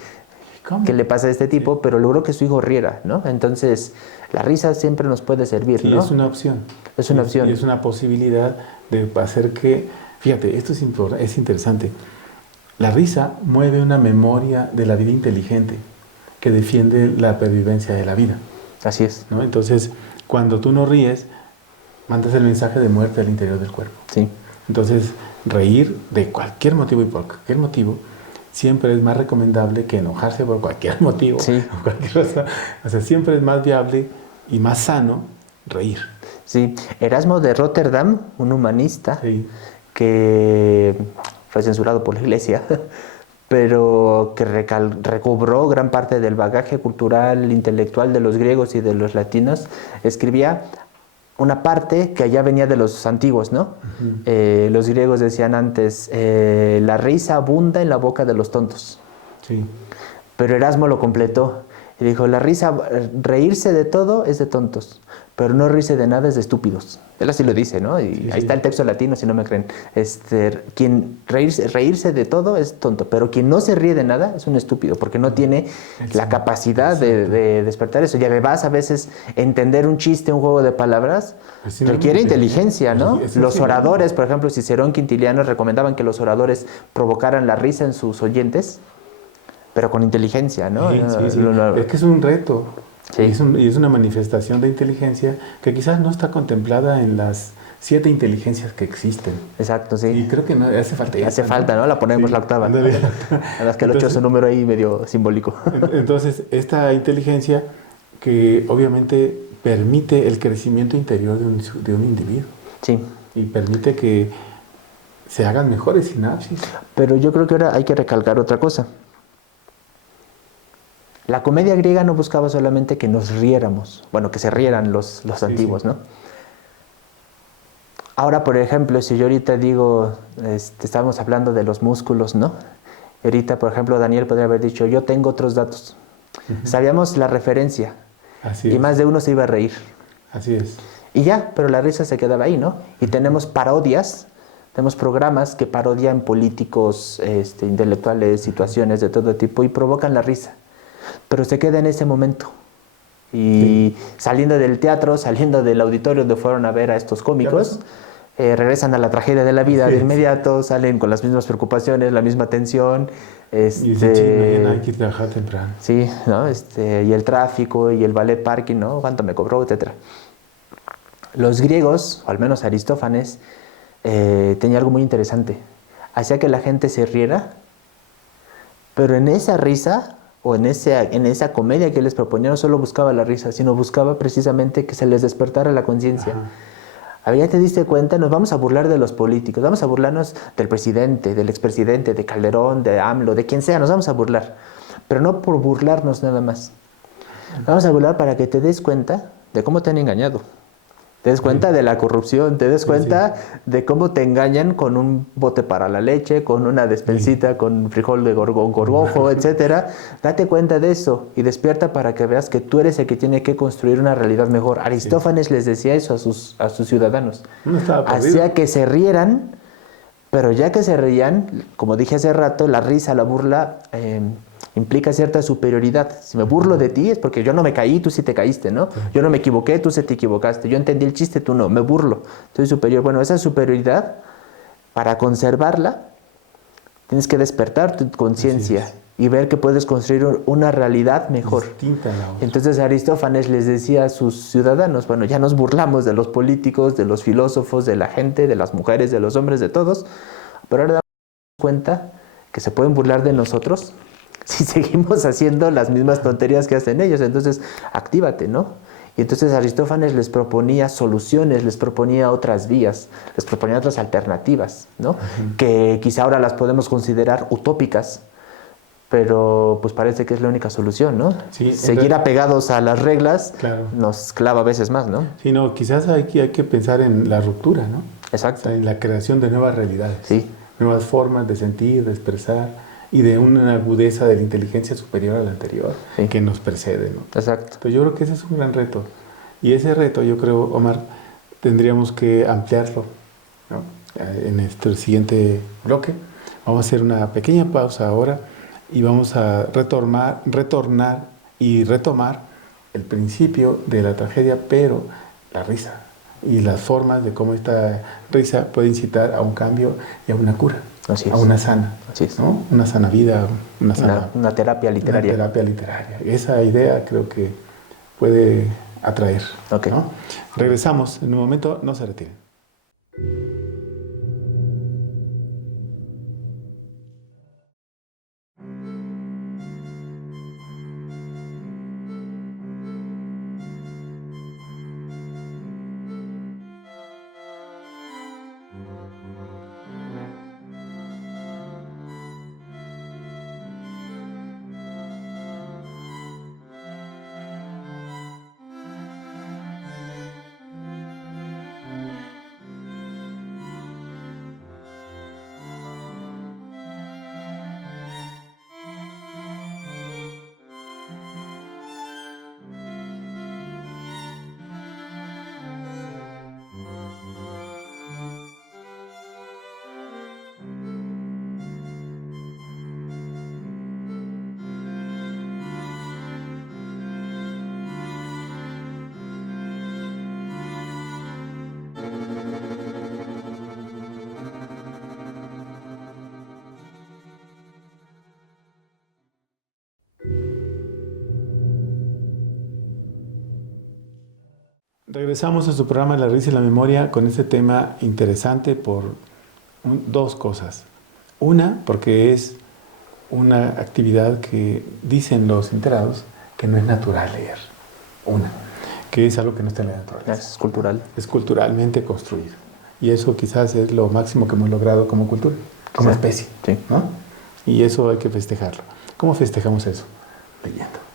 ¿Cómo? ¿Qué le pasa a este tipo? Pero logró que su hijo riera, ¿no? Entonces, la risa siempre nos puede servir, ¿no? Es una opción. Es una opción. Y es una posibilidad de hacer que... Fíjate, esto es interesante. La risa mueve una memoria de la vida inteligente que defiende la pervivencia de la vida. Así es. ¿No? Entonces, cuando tú no ríes, mandas el mensaje de muerte al interior del cuerpo. Sí. Entonces, reír de cualquier motivo y por cualquier motivo siempre es más recomendable que enojarse por cualquier motivo. Sí. O cualquier cosa. O sea, siempre es más viable y más sano reír. Sí. Erasmo de Rotterdam, un humanista que fue censurado por la iglesia, pero que recobró gran parte del bagaje cultural, intelectual de los griegos y de los latinos, escribía una parte que allá venía de los antiguos, ¿no? Los griegos decían antes, la risa abunda en la boca de los tontos. Sí. Pero Erasmo lo completó y dijo, reírse de todo es de tontos, pero no reírse de nada es de estúpidos. Él así lo dice, ¿no? Y ahí está el texto latino, si no me creen. Quien reírse de todo es tonto, pero quien no se ríe de nada es un estúpido, porque no tiene la capacidad de despertar eso. Y además, a veces, entender un chiste, un juego de palabras, requiere inteligencia, ¿no? Los oradores, por ejemplo, Cicerón, Quintiliano, recomendaban que los oradores provocaran la risa en sus oyentes, pero con inteligencia, ¿no? Es que es un reto. Sí. Y es una manifestación de inteligencia que quizás no está contemplada en las 7 inteligencias que existen. Exacto, sí. Y creo que no, hace falta. Hace falta, ¿no? La ponemos la octava. Además que el 8 es un número ahí medio simbólico. Entonces, esta inteligencia que obviamente permite el crecimiento interior de un individuo. Sí. Y permite que se hagan mejores sinapsis. Pero yo creo que ahora hay que recalcar otra cosa. La comedia griega no buscaba solamente que nos riéramos, bueno, que se rieran los antiguos, ¿no? Ahora, por ejemplo, si yo ahorita digo, estábamos hablando de los músculos, ¿no? Ahorita, por ejemplo, Daniel podría haber dicho, yo tengo otros datos. Sabíamos la referencia. Así y es. más de uno se iba a reír. Así es. Y ya, pero la risa se quedaba ahí, ¿no? Y tenemos parodias, tenemos programas que parodian políticos, intelectuales, situaciones de todo tipo y provocan la risa. Pero se queda en ese momento. Y saliendo del teatro, saliendo del auditorio donde fueron a ver a estos cómicos, regresan a la tragedia de la vida de inmediato, salen con las mismas preocupaciones, la misma tensión. Y dicen, "Ching, mañana hay que trabajar temprano". Sí, ¿no? Y el tráfico y el ballet parking, ¿no? ¿Cuánto me cobró? Etcétera. Los griegos, o al menos Aristófanes, tenía algo muy interesante. Hacía que la gente se riera, pero en esa risa o en esa comedia que les proponía no solo buscaba la risa, sino buscaba precisamente que se les despertara la conciencia. A ver, ya te diste cuenta, nos vamos a burlar de los políticos, vamos a burlarnos del presidente, del expresidente, de Calderón, de AMLO, de quien sea, nos vamos a burlar. Pero no por burlarnos nada más. Vamos a burlar para que te des cuenta de cómo te han engañado. Te des cuenta de la corrupción, te des cuenta de cómo te engañan con un bote para la leche, con una despensita, con frijol de gorgojo, etcétera. Date cuenta de eso y despierta para que veas que tú eres el que tiene que construir una realidad mejor. Aristófanes les decía eso a sus ciudadanos. Hacía que se rieran, pero ya que se reían, como dije hace rato, la risa, la burla implica cierta superioridad. Si me burlo de ti es porque yo no me caí, tú sí te caíste, ¿no? Yo no me equivoqué, tú sí te equivocaste. Yo entendí el chiste, tú no. Me burlo. Soy superior. Bueno, esa superioridad, para conservarla, tienes que despertar tu conciencia y ver que puedes construir una realidad mejor. Distinta a la otra. Entonces Aristófanes les decía a sus ciudadanos, bueno, ya nos burlamos de los políticos, de los filósofos, de la gente, de las mujeres, de los hombres, de todos, pero ahora damos cuenta que se pueden burlar de nosotros si seguimos haciendo las mismas tonterías que hacen ellos. Entonces, actívate, ¿no? Y entonces Aristófanes les proponía soluciones, les proponía otras vías, les proponía otras alternativas, ¿no? Que quizá ahora las podemos considerar utópicas, pero pues parece que es la única solución, ¿no? Sí, seguir apegados a las reglas nos clava a veces más, ¿no? Sí, no, quizás hay que pensar en la ruptura, ¿no? Exacto. O sea, en la creación de nuevas realidades, sí. Nuevas formas de sentir, de expresar y de una agudeza de la inteligencia superior a la anterior que nos precede, ¿no? Exacto. Entonces yo creo que ese es un gran reto. Y ese reto, yo creo, Omar, tendríamos que ampliarlo, ¿no? En nuestro siguiente bloque. Vamos a hacer una pequeña pausa ahora y vamos a retornar y retomar el principio de la tragedia, pero la risa y las formas de cómo esta risa puede incitar a un cambio y a una cura. Así es. A una sana, ¿no? Una sana vida, una terapia literaria. Una terapia literaria. Esa idea creo que puede atraer. ¿No? Regresamos en un momento, no se retiren. Regresamos a su programa La risa y la memoria con este tema interesante por dos cosas. Una, porque es una actividad que dicen los enterados que no es natural leer. Una, que es algo que no está en la naturaleza. Es cultural. Es culturalmente construido. Y eso quizás es lo máximo que hemos logrado como cultura, como especie. ¿No? Y eso hay que festejarlo. ¿Cómo festejamos eso?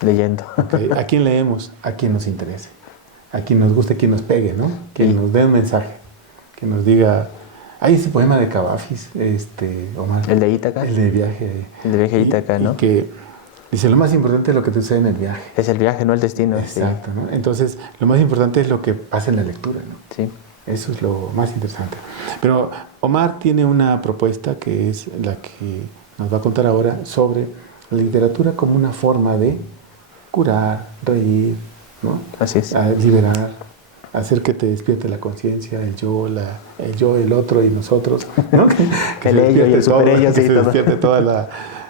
Leyendo. Okay. ¿A quién leemos? A quien nos interese. A quien nos guste, quien nos pegue, ¿no? Que nos dé un mensaje, que nos diga, Hay ese poema de Cavafis, Omar. El de Ítaca. El de viaje. El de viaje a Ítaca, ¿no? Y que dice, lo más importante es lo que te sucede en el viaje. Es el viaje, no el destino. Exacto, ¿no? Entonces, lo más importante es lo que pasa en la lectura, ¿no? Sí. Eso es lo más interesante. Pero Omar tiene una propuesta que es la que nos va a contar ahora sobre la literatura como una forma de curar, reír, ¿no? Así es. A liberar, hacer que te despierte la conciencia, el yo, el otro y nosotros, ¿no? Que el ello y el super ello, que sí, se todo. despierte toda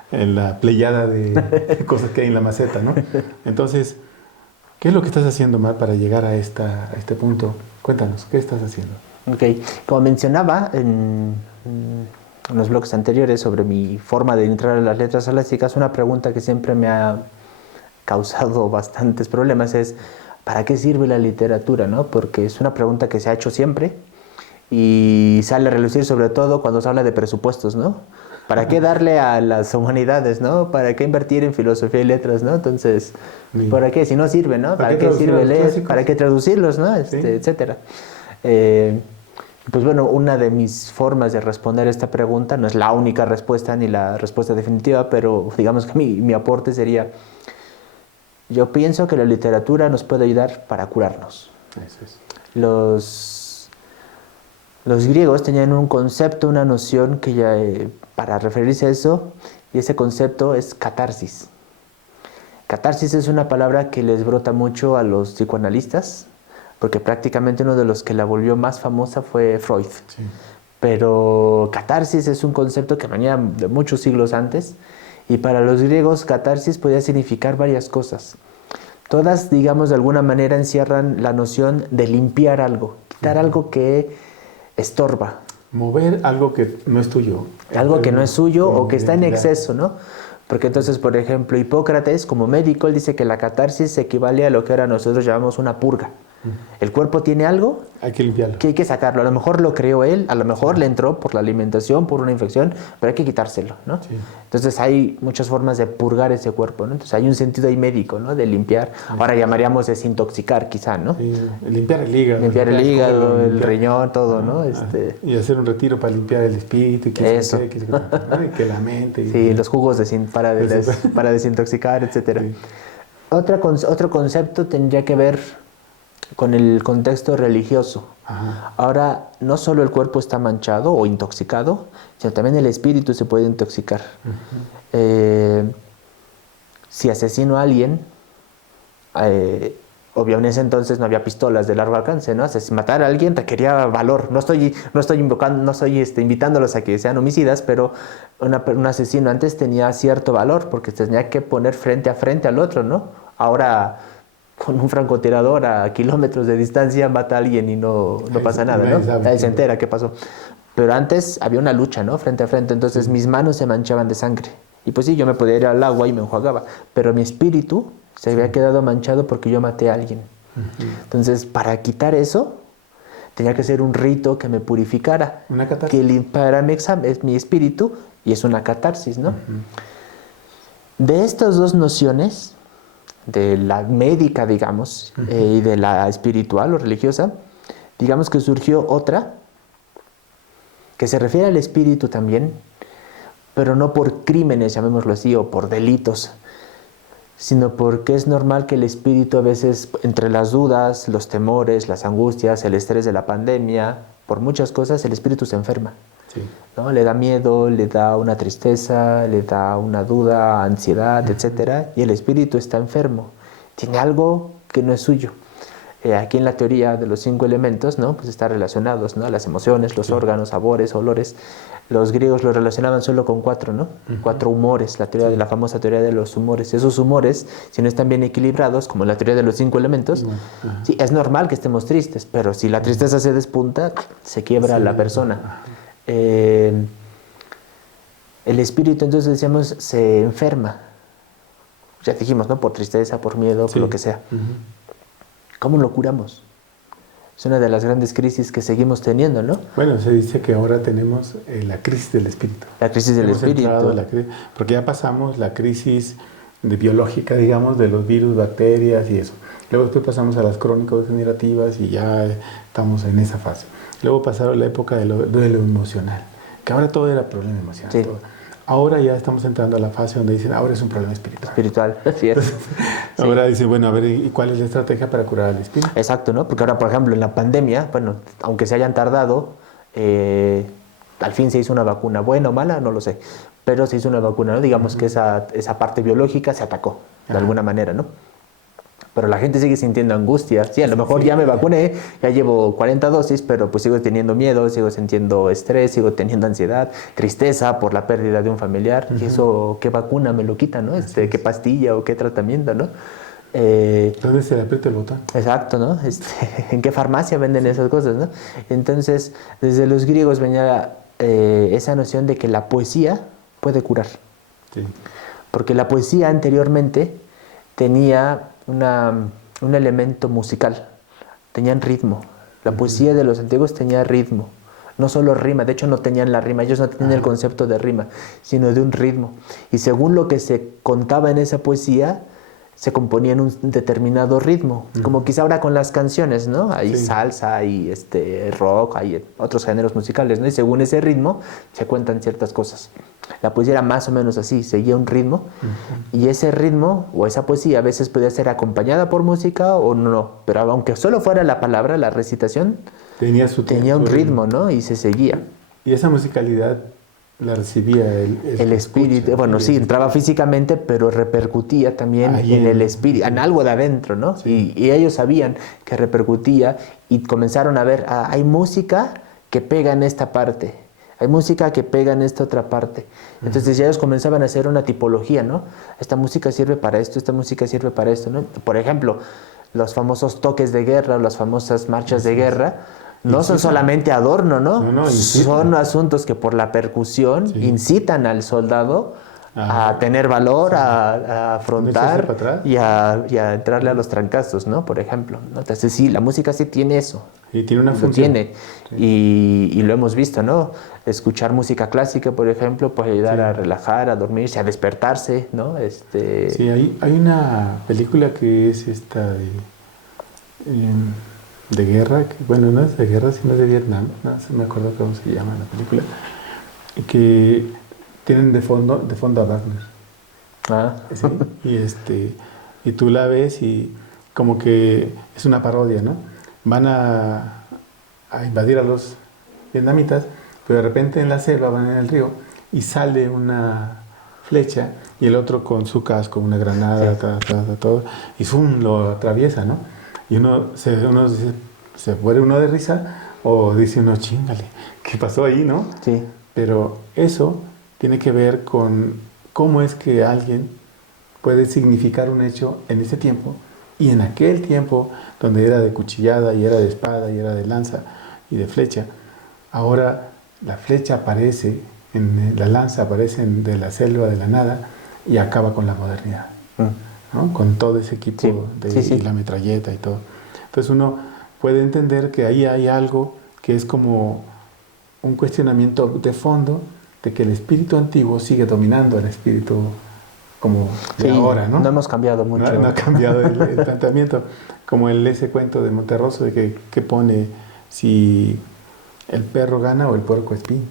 la pleyada de cosas que hay en la maceta, ¿no? Entonces, ¿qué es lo que estás haciendo, Omar, para llegar a este punto? Cuéntanos, ¿qué estás haciendo? Ok, como mencionaba en los blogs anteriores sobre mi forma de entrar a las letras clásicas, una pregunta que siempre me ha causado bastantes problemas es ¿para qué sirve la literatura? ¿No? Porque es una pregunta que se ha hecho siempre y sale a relucir sobre todo cuando se habla de presupuestos, ¿no? ¿Para qué darle a las humanidades, ¿no? ¿Para qué invertir en filosofía y letras, ¿no? Entonces, ¿para qué? Si no sirve, ¿no? ¿Para qué sirve leer? ¿Para qué traducirlos, ¿no? Sí. Etcétera. Pues bueno, una de mis formas de responder esta pregunta, no es la única respuesta ni la respuesta definitiva, pero digamos que mi aporte sería, yo pienso que la literatura nos puede ayudar para curarnos. Eso es. Los griegos tenían un concepto, una noción que ya, para referirse a eso, y ese concepto es catarsis. Catarsis es una palabra que les brota mucho a los psicoanalistas, porque prácticamente uno de los que la volvió más famosa fue Freud. Sí. Pero catarsis es un concepto que venía de muchos siglos antes, y para los griegos catarsis podía significar varias cosas. Todas, digamos, de alguna manera encierran la noción de limpiar algo, quitar algo que estorba. Mover algo que no es tuyo. Algo que no es suyo o que está en identidad. exceso, ¿no? Porque entonces, por ejemplo, Hipócrates, como médico, él dice que la catarsis equivale a lo que ahora nosotros llamamos una purga. El cuerpo tiene algo Hay que limpiarlo. que hay que sacarlo. A lo mejor lo creó él, a lo mejor le entró por la alimentación, por una infección, pero hay que quitárselo, ¿no? Sí. Entonces hay muchas formas de purgar ese cuerpo, ¿no? Entonces hay un sentido ahí médico, ¿no? De limpiar. Ahora llamaríamos desintoxicar, quizá, ¿no? Sí, limpiar el hígado. Limpiar el hígado, el limpiar- riñón, todo, ¿no? Y hacer un retiro para limpiar el espíritu. Y que Eso. ¿no? Y que la mente. Sí, los jugos para desintoxicar, etc. Sí. Otro concepto tendría que ver con el contexto religioso. Ajá. Ahora, no solo el cuerpo está manchado o intoxicado, sino también el espíritu se puede intoxicar. Si asesino a alguien, obvio, en ese entonces no había pistolas de largo alcance, ¿no? Matar a alguien requería valor. No estoy invitándolos a que sean homicidas, pero un asesino antes tenía cierto valor porque tenía que poner frente a frente al otro, ¿no? Ahora, con un francotirador a kilómetros de distancia mata a alguien y no pasa nada, ¿no? Nadie se entera qué pasó. Pero antes había una lucha, ¿no? Frente a frente, entonces mis manos se manchaban de sangre. Y pues sí, yo me podía ir al agua y me enjuagaba, pero mi espíritu se había quedado manchado porque yo maté a alguien. Entonces, para quitar eso, tenía que ser un rito que me purificara, Una catarsis. que limpiara mi espíritu, y es una catarsis, ¿no? De estas dos nociones, de la médica, digamos, y de la espiritual o religiosa, digamos que surgió otra que se refiere al espíritu también, pero no por crímenes, llamémoslo así, o por delitos, sino porque es normal que el espíritu a veces, entre las dudas, los temores, las angustias, el estrés de la pandemia, por muchas cosas, el espíritu se enferma. Sí. ¿No? Le da miedo, le da una tristeza, le da una duda, ansiedad, etc. Y el espíritu está enfermo. Tiene algo que no es suyo. Aquí en la teoría de los 5 elementos, ¿no? Pues están relacionados, ¿no? Las emociones, los órganos, sabores, olores. Los griegos lo relacionaban solo con 4, ¿no? 4 humores, de la famosa teoría de los humores. Esos humores, si no están bien equilibrados, como la teoría de los 5 elementos, sí, es normal que estemos tristes, pero si la tristeza se despunta, se quiebra la persona. El espíritu, entonces decíamos, se enferma. Ya dijimos, ¿no? Por tristeza, por miedo, por lo que sea. ¿Cómo lo curamos? Es una de las grandes crisis que seguimos teniendo, ¿no? Bueno, se dice que ahora tenemos la crisis del espíritu. La crisis del espíritu. Porque ya pasamos la crisis biológica, digamos, de los virus, bacterias y eso. Luego después pasamos a las crónico-degenerativas y ya estamos en esa fase. luego pasaron la época de lo emocional, que ahora todo era problema emocional. Sí. Todo. Ahora ya estamos entrando a la fase donde dicen, ahora es un problema espiritual. Espiritual, así es. Sí. Ahora dicen, bueno, a ver, ¿y cuál es la estrategia para curar al espíritu? Exacto, ¿no? Porque ahora, por ejemplo, en la pandemia, bueno, aunque se hayan tardado, al fin se hizo una vacuna, buena o mala, no lo sé, pero se hizo una vacuna, ¿no? Digamos que esa parte biológica se atacó de alguna manera, ¿no? Pero la gente sigue sintiendo angustia. Sí, a lo mejor ya me vacuné, ya llevo 40 dosis, pero pues sigo teniendo miedo, sigo sintiendo estrés, sigo teniendo ansiedad, tristeza por la pérdida de un familiar. Y eso, ¿qué vacuna me lo quita, no? ¿Qué pastilla o qué tratamiento, no? ¿Dónde se le aprieta el botón? Exacto, ¿no? ¿En qué farmacia venden esas cosas, no? Entonces, desde los griegos venía esa noción de que la poesía puede curar. Sí. Porque la poesía anteriormente tenía un elemento musical, tenían ritmo. La poesía de los antiguos tenía ritmo, no solo rima, de hecho no tenían la rima, ellos no tenían el concepto de rima, sino de un ritmo. Y según lo que se contaba en esa poesía, se componía en un determinado ritmo, como quizá ahora con las canciones, ¿no? Hay salsa, hay rock, hay otros géneros musicales, ¿no? Y según ese ritmo se cuentan ciertas cosas. La poesía era más o menos así, seguía un ritmo, y ese ritmo o esa poesía a veces podía ser acompañada por música o no, pero aunque solo fuera la palabra, la recitación, tenía un ritmo, ¿no? Y se seguía. Y esa musicalidad la recibía el espíritu, escucha, bueno, sí, entraba físicamente, pero repercutía también en el espíritu, en algo de adentro, ¿no? Sí. Y ellos sabían que repercutía y comenzaron a ver, hay música que pega en esta parte, hay música que pega en esta otra parte. Entonces ya ellos comenzaban a hacer una tipología, ¿no? Esta música sirve para esto, esta música sirve para esto, ¿no? Por ejemplo, los famosos toques de guerra o las famosas marchas de guerra, no son solamente adorno, ¿no? Son asuntos que por la percusión incitan al soldado a tener valor, a afrontar y a entrarle a los trancazos, ¿no? Por ejemplo. Entonces sí, la música sí tiene eso. Y tiene una función. Y lo hemos visto, ¿no? Escuchar música clásica, por ejemplo, puede ayudar a relajar, a dormirse, a despertarse, ¿no? Sí, hay una película que es esta de guerra, que, bueno, no es de guerra, sino de Vietnam, no me acuerdo cómo se llama la película, que tienen de fondo a Wagner. ¿Sí? Y tú la ves y como que es una parodia, ¿no? Van a invadir a los vietnamitas, pero de repente en la selva van en el río y sale una flecha y el otro con su casco, una granada, todo, y ¡zum! Lo atraviesa, ¿no? Y uno se muere uno de risa o dice uno, chíngale, ¿qué pasó ahí, no? Sí. Pero eso tiene que ver con cómo es que alguien puede significar un hecho en ese tiempo y en aquel tiempo donde era de cuchillada y era de espada y era de lanza y de flecha. Ahora la flecha aparece, la lanza aparece de la selva, de la nada y acaba con la modernidad. ¿No? Con todo ese equipo y la metralleta y todo. Entonces uno puede entender que ahí hay algo que es como un cuestionamiento de fondo de que el espíritu antiguo sigue dominando el espíritu como de ahora, ¿no? No hemos cambiado mucho. No ha cambiado el planteamiento. Como ese cuento de Monterroso de que pone si el perro gana o el puerco espín.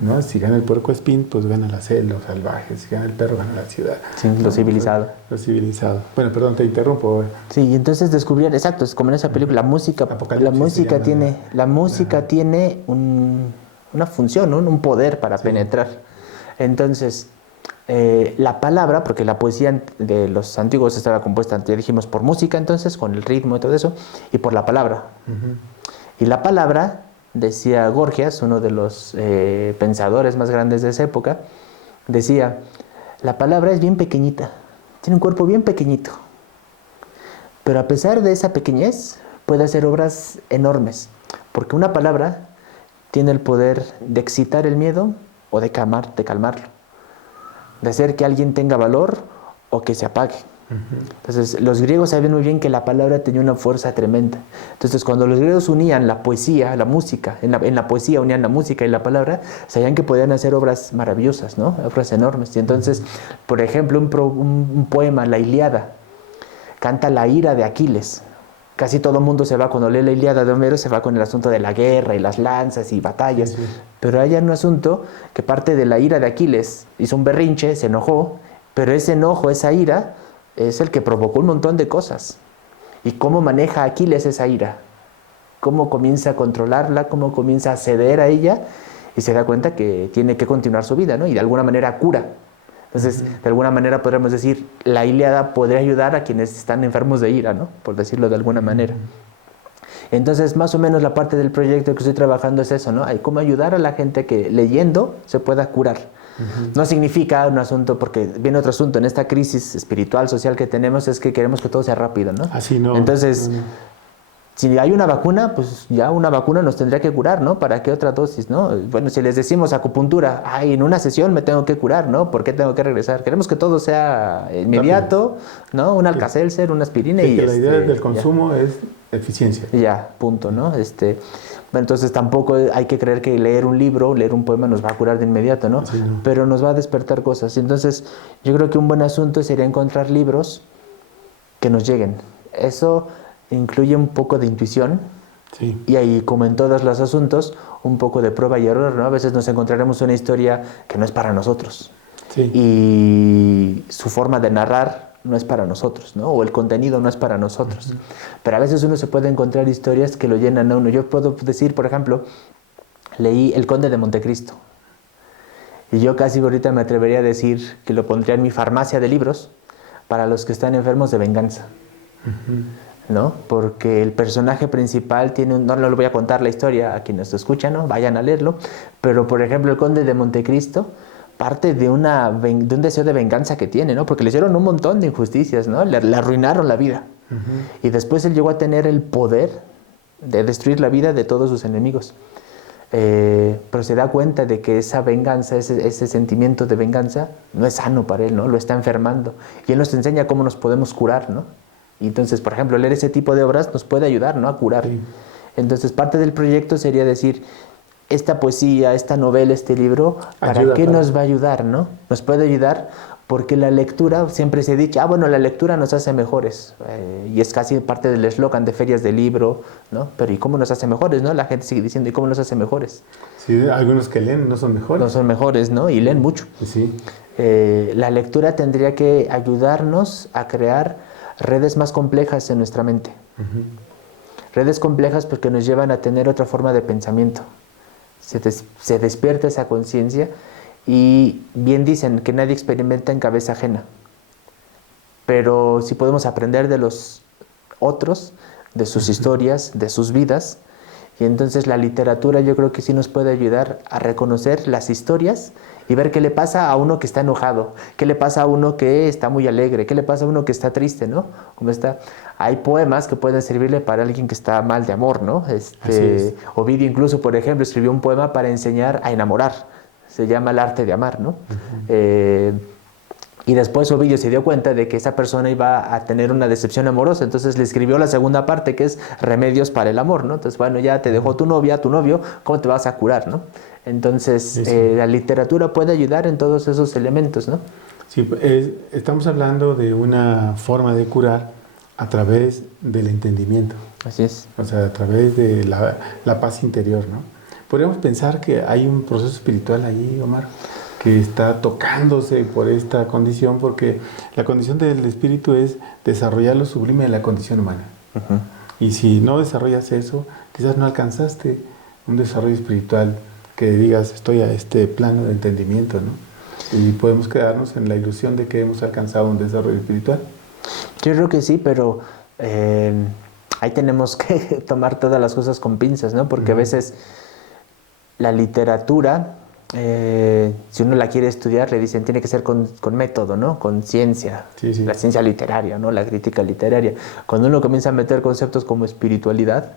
¿No? Si gana el puerco espín, pues gana la selva salvaje. Si gana el perro, gana la ciudad. Sí, lo civilizado. Lo civilizado. Bueno, perdón, te interrumpo. Sí, y entonces descubrían, exacto, es como en esa película, la música tiene una función, ¿no? Un poder para penetrar. Entonces, la palabra, porque la poesía de los antiguos estaba compuesta, ya dijimos, por música, entonces, con el ritmo y todo eso, y por la palabra. Y la palabra, decía Gorgias, uno de los pensadores más grandes de esa época, decía, la palabra es bien pequeñita, tiene un cuerpo bien pequeñito, pero a pesar de esa pequeñez puede hacer obras enormes, porque una palabra tiene el poder de excitar el miedo o de calmarlo, de hacer que alguien tenga valor o que se apague. Entonces los griegos sabían muy bien que la palabra tenía una fuerza tremenda. Entonces cuando los griegos unían la poesía, la música, en la poesía unían la música y la palabra, sabían que podían hacer obras maravillosas, ¿no? Obras enormes. Y entonces, por ejemplo, un poema, la Ilíada, canta la ira de Aquiles, casi todo el mundo se va, cuando lee la Ilíada de Homero, se va con el asunto de la guerra y las lanzas y batallas. Sí. Pero hay un asunto que parte de la ira de Aquiles. Hizo un berrinche, se enojó, pero ese enojo, esa ira, es el que provocó un montón de cosas. ¿Y cómo maneja Aquiles esa ira? ¿Cómo comienza a controlarla? ¿Cómo comienza a ceder a ella? Y se da cuenta que tiene que continuar su vida, ¿no? Y de alguna manera cura. Entonces, de alguna manera podríamos decir, la Ilíada podría ayudar a quienes están enfermos de ira, ¿no? Por decirlo de alguna manera. Entonces, más o menos la parte del proyecto que estoy trabajando es eso, ¿no? Hay cómo ayudar a la gente que leyendo se pueda curar. No significa un asunto, porque viene otro asunto, en esta crisis espiritual, social que tenemos, es que queremos que todo sea rápido, ¿no? Así no. Entonces, si hay una vacuna, pues ya una vacuna nos tendría que curar, ¿no? ¿Para qué otra dosis, no? Bueno, si les decimos acupuntura, ay, en una sesión me tengo que curar, ¿no? ¿Por qué tengo que regresar? Queremos que todo sea inmediato, ¿no? Un Alka-Seltzer, una aspirina y que la idea del consumo es eficiencia. Ya, punto, ¿no? Bueno, entonces tampoco hay que creer que leer un libro, leer un poema nos va a curar de inmediato, ¿no? Sí, no. Pero nos va a despertar cosas. Entonces, yo creo que un buen asunto sería encontrar libros que nos lleguen. Eso incluye un poco de intuición, sí. Y ahí, como en todos los asuntos, un poco de prueba y error, ¿no? A veces nos encontraremos una historia que no es para nosotros, sí. Y su forma de narrar no es para nosotros, ¿no? O el contenido no es para nosotros. Pero a veces uno se puede encontrar historias que lo llenan a uno. Yo puedo decir, por ejemplo, leí El Conde de Montecristo, y yo casi ahorita me atrevería a decir que lo pondría en mi farmacia de libros para los que están enfermos de venganza. ¿No? Porque el personaje principal tiene no le voy a contar la historia a quienes lo escuchan, ¿no? Vayan a leerlo, pero por ejemplo el Conde de Montecristo parte de un deseo de venganza que tiene, ¿no? Porque le hicieron un montón de injusticias, ¿no? Le arruinaron la vida. Y después él llegó a tener el poder de destruir la vida de todos sus enemigos. Pero se da cuenta de que esa venganza, ese sentimiento de venganza no es sano para él, ¿no? Lo está enfermando. Y él nos enseña cómo nos podemos curar, ¿no? Y entonces, por ejemplo, leer ese tipo de obras nos puede ayudar, ¿no? A curar. Sí. Entonces, parte del proyecto sería decir, esta poesía, esta novela, este libro, ¿para qué nos va a ayudar, no? Nos puede ayudar porque la lectura, siempre se ha dicho, bueno, la lectura nos hace mejores. Y es casi parte del eslogan de ferias de libro, ¿no? Pero ¿y cómo nos hace mejores, no? La gente sigue diciendo, ¿y cómo nos hace mejores? Sí, algunos que leen no son mejores. No son mejores, ¿no? Y leen mucho. Sí. La lectura tendría que ayudarnos a crear redes más complejas en nuestra mente. Redes complejas porque nos llevan a tener otra forma de pensamiento. Se despierta esa conciencia y bien dicen que nadie experimenta en cabeza ajena. Pero si podemos aprender de los otros, de sus historias, de sus vidas, y entonces la literatura yo creo que sí nos puede ayudar a reconocer las historias y ver qué le pasa a uno que está enojado, qué le pasa a uno que está muy alegre, qué le pasa a uno que está triste, ¿no? Como está. Hay poemas que pueden servirle para alguien que está mal de amor, ¿no? Ovidio incluso, por ejemplo, escribió un poema para enseñar a enamorar. Se llama El arte de amar, ¿no? Y después Ovidio se dio cuenta de que esa persona iba a tener una decepción amorosa, entonces le escribió la segunda parte, que es Remedios para el amor, ¿no? Entonces, bueno, ya te dejó tu novia, tu novio, ¿cómo te vas a curar, no? Entonces, la literatura puede ayudar en todos esos elementos, ¿no? Sí, estamos hablando de una forma de curar a través del entendimiento. Así es. O sea, a través de la paz interior, ¿no? Podríamos pensar que hay un proceso espiritual ahí, Omar, que está tocándose por esta condición, porque la condición del espíritu es desarrollar lo sublime de la condición humana. Y si no desarrollas eso, quizás no alcanzaste un desarrollo espiritual que digas, estoy a este plano de entendimiento, ¿no? Y podemos quedarnos en la ilusión de que hemos alcanzado un desarrollo espiritual. Yo creo que sí, pero ahí tenemos que tomar todas las cosas con pinzas, ¿no? Porque a veces la literatura, si uno la quiere estudiar, le dicen tiene que ser con método, ¿no? Con ciencia, la ciencia literaria, ¿no? La crítica literaria. Cuando uno comienza a meter conceptos como espiritualidad,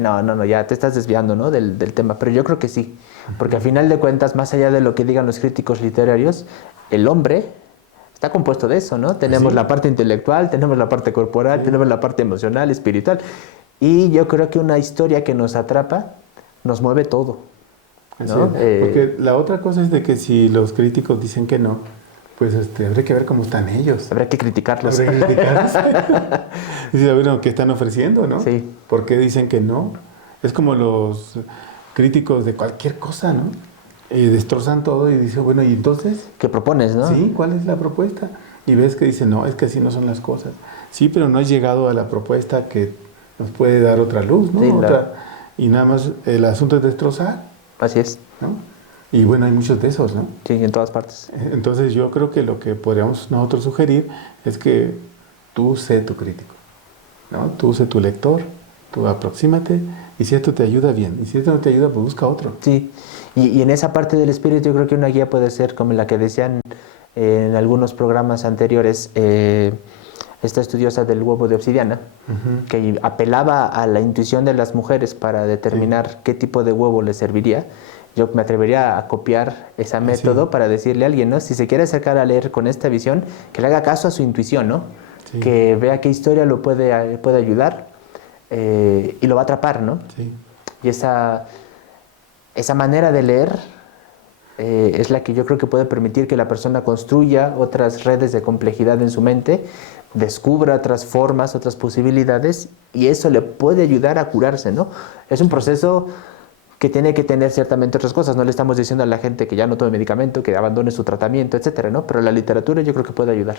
no, ya te estás desviando, ¿no? del tema. Pero yo creo que sí, porque al final de cuentas, más allá de lo que digan los críticos literarios, el hombre está compuesto de eso, ¿no? Tenemos la parte intelectual, tenemos la parte corporal, tenemos la parte emocional, espiritual. Y yo creo que una historia que nos atrapa nos mueve todo, ¿no? Porque la otra cosa es de que si los críticos dicen que no, pues habría que ver cómo están ellos. Habría que criticarlos. Habría que criticarlos. Dice, bueno, ¿qué están ofreciendo, no? Sí. ¿Por qué dicen que no? Es como los críticos de cualquier cosa, ¿no? Destrozan todo y dicen, bueno, ¿y entonces? ¿Qué propones, no? Sí, ¿cuál es la propuesta? Y ves que dicen, no, es que así no son las cosas. Sí, pero no has llegado a la propuesta que nos puede dar otra luz, ¿no? Sí, y nada más el asunto es destrozar, Así es. ¿no? Y bueno, hay muchos de esos, ¿no? Sí, en todas partes. Entonces yo creo que lo que podríamos nosotros sugerir es que tú sé tu crítico, ¿no? Tú sé tu lector, tú aproxímate, y si esto te ayuda, bien. Y si esto no te ayuda, pues busca otro. Sí, y en esa parte del espíritu yo creo que una guía puede ser como la que decían en algunos programas anteriores, esta estudiosa del huevo de obsidiana, que apelaba a la intuición de las mujeres para determinar qué tipo de huevo les serviría. Yo me atrevería a copiar ese método para decirle a alguien, ¿no? Si se quiere acercar a leer con esta visión, que le haga caso a su intuición, ¿no? Sí. Que vea qué historia lo puede ayudar y lo va a atrapar, ¿no? Sí. Y esa manera de leer es la que yo creo que puede permitir que la persona construya otras redes de complejidad en su mente, descubra otras formas, otras posibilidades, y eso le puede ayudar a curarse, ¿no? Es un proceso que tiene que tener ciertamente otras cosas. No le estamos diciendo a la gente que ya no tome medicamento, que abandone su tratamiento, etcétera, ¿no? Pero la literatura yo creo que puede ayudar.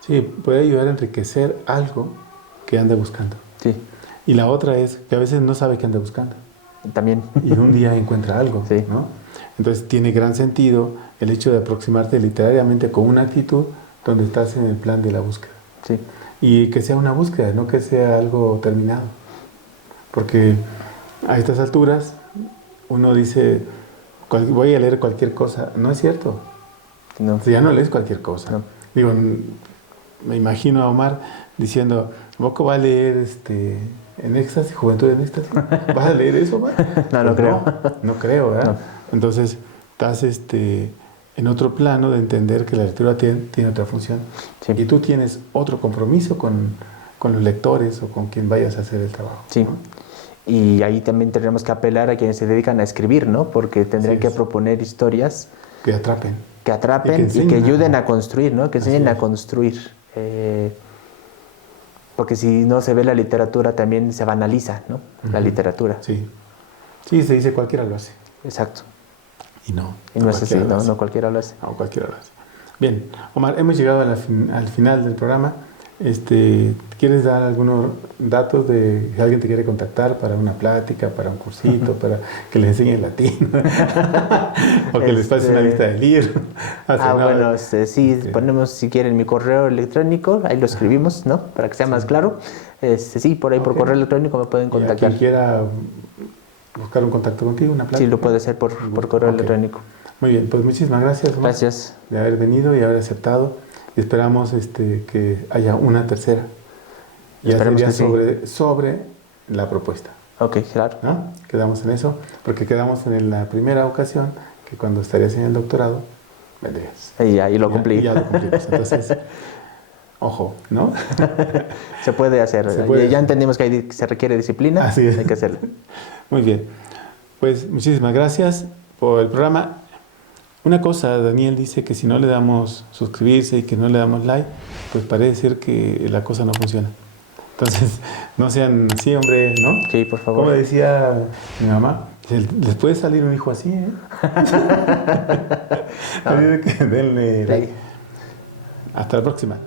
Sí, puede ayudar a enriquecer algo que anda buscando. Sí. Y la otra es que a veces no sabe qué anda buscando. También. Y un día encuentra algo, Sí. ¿no? Entonces tiene gran sentido el hecho de aproximarte literariamente con una actitud donde estás en el plan de la búsqueda. Sí. Y que sea una búsqueda, no que sea algo terminado. Porque a estas alturas uno dice, voy a leer cualquier cosa. No es cierto. No. O sea, ya no lees cualquier cosa. No. Digo, me imagino a Omar diciendo, ¿Boco va a leer en éxtasis, Juventud en éxtasis? ¿Vas a leer eso, Omar? No, no creo. No creo, ¿verdad? No. Entonces, estás en otro plano de entender que la lectura tiene otra función. Sí. Y tú tienes otro compromiso con los lectores o con quien vayas a hacer el trabajo. Sí. ¿No? Y ahí también tendremos que apelar a quienes se dedican a escribir, ¿no? Porque tendrían que proponer historias que atrapen. Que atrapen y que ayuden a construir, ¿no? Que enseñen a construir. Porque si no se ve la literatura, también se banaliza, ¿no? La literatura. Sí. Sí, se dice cualquiera lo hace. Exacto. Y no. Y no es así, no cualquiera lo hace. No, cualquiera lo hace. Bien, Omar, hemos llegado al final del programa. ¿Quieres dar algunos datos de si alguien te quiere contactar para una plática, para un cursito, para que les enseñes latín? O que les pases una lista de libros. Bueno, sí, ponemos si quieren mi correo electrónico, ahí lo escribimos, ¿no? Para que sea más claro. Sí, por ahí por correo electrónico me pueden contactar. Quien quiera buscar un contacto contigo, una plática. Sí, lo puede hacer por correo electrónico. Muy bien, pues muchísimas gracias, Omar, gracias de haber venido y haber aceptado. Y esperamos que haya una tercera. Ya Esperemos sería que sobre la propuesta. Ok, claro. ¿No? Quedamos en eso, porque quedamos en la primera ocasión que cuando estarías en el doctorado, vendrías. Y ahí lo cumplí. Ya lo cumplimos. Entonces, ojo, ¿no? Se puede hacer. Ya entendimos que se requiere disciplina. Así es. Hay que hacerlo. Muy bien. Pues muchísimas gracias por el programa. Una cosa, Daniel dice que si no le damos suscribirse y que no le damos like, pues parece ser que la cosa no funciona. Entonces, no sean así, hombre, ¿no? Sí, por favor. Como decía mi mamá, les puede salir un hijo así, ¿eh? Así que denle like. Hasta la próxima.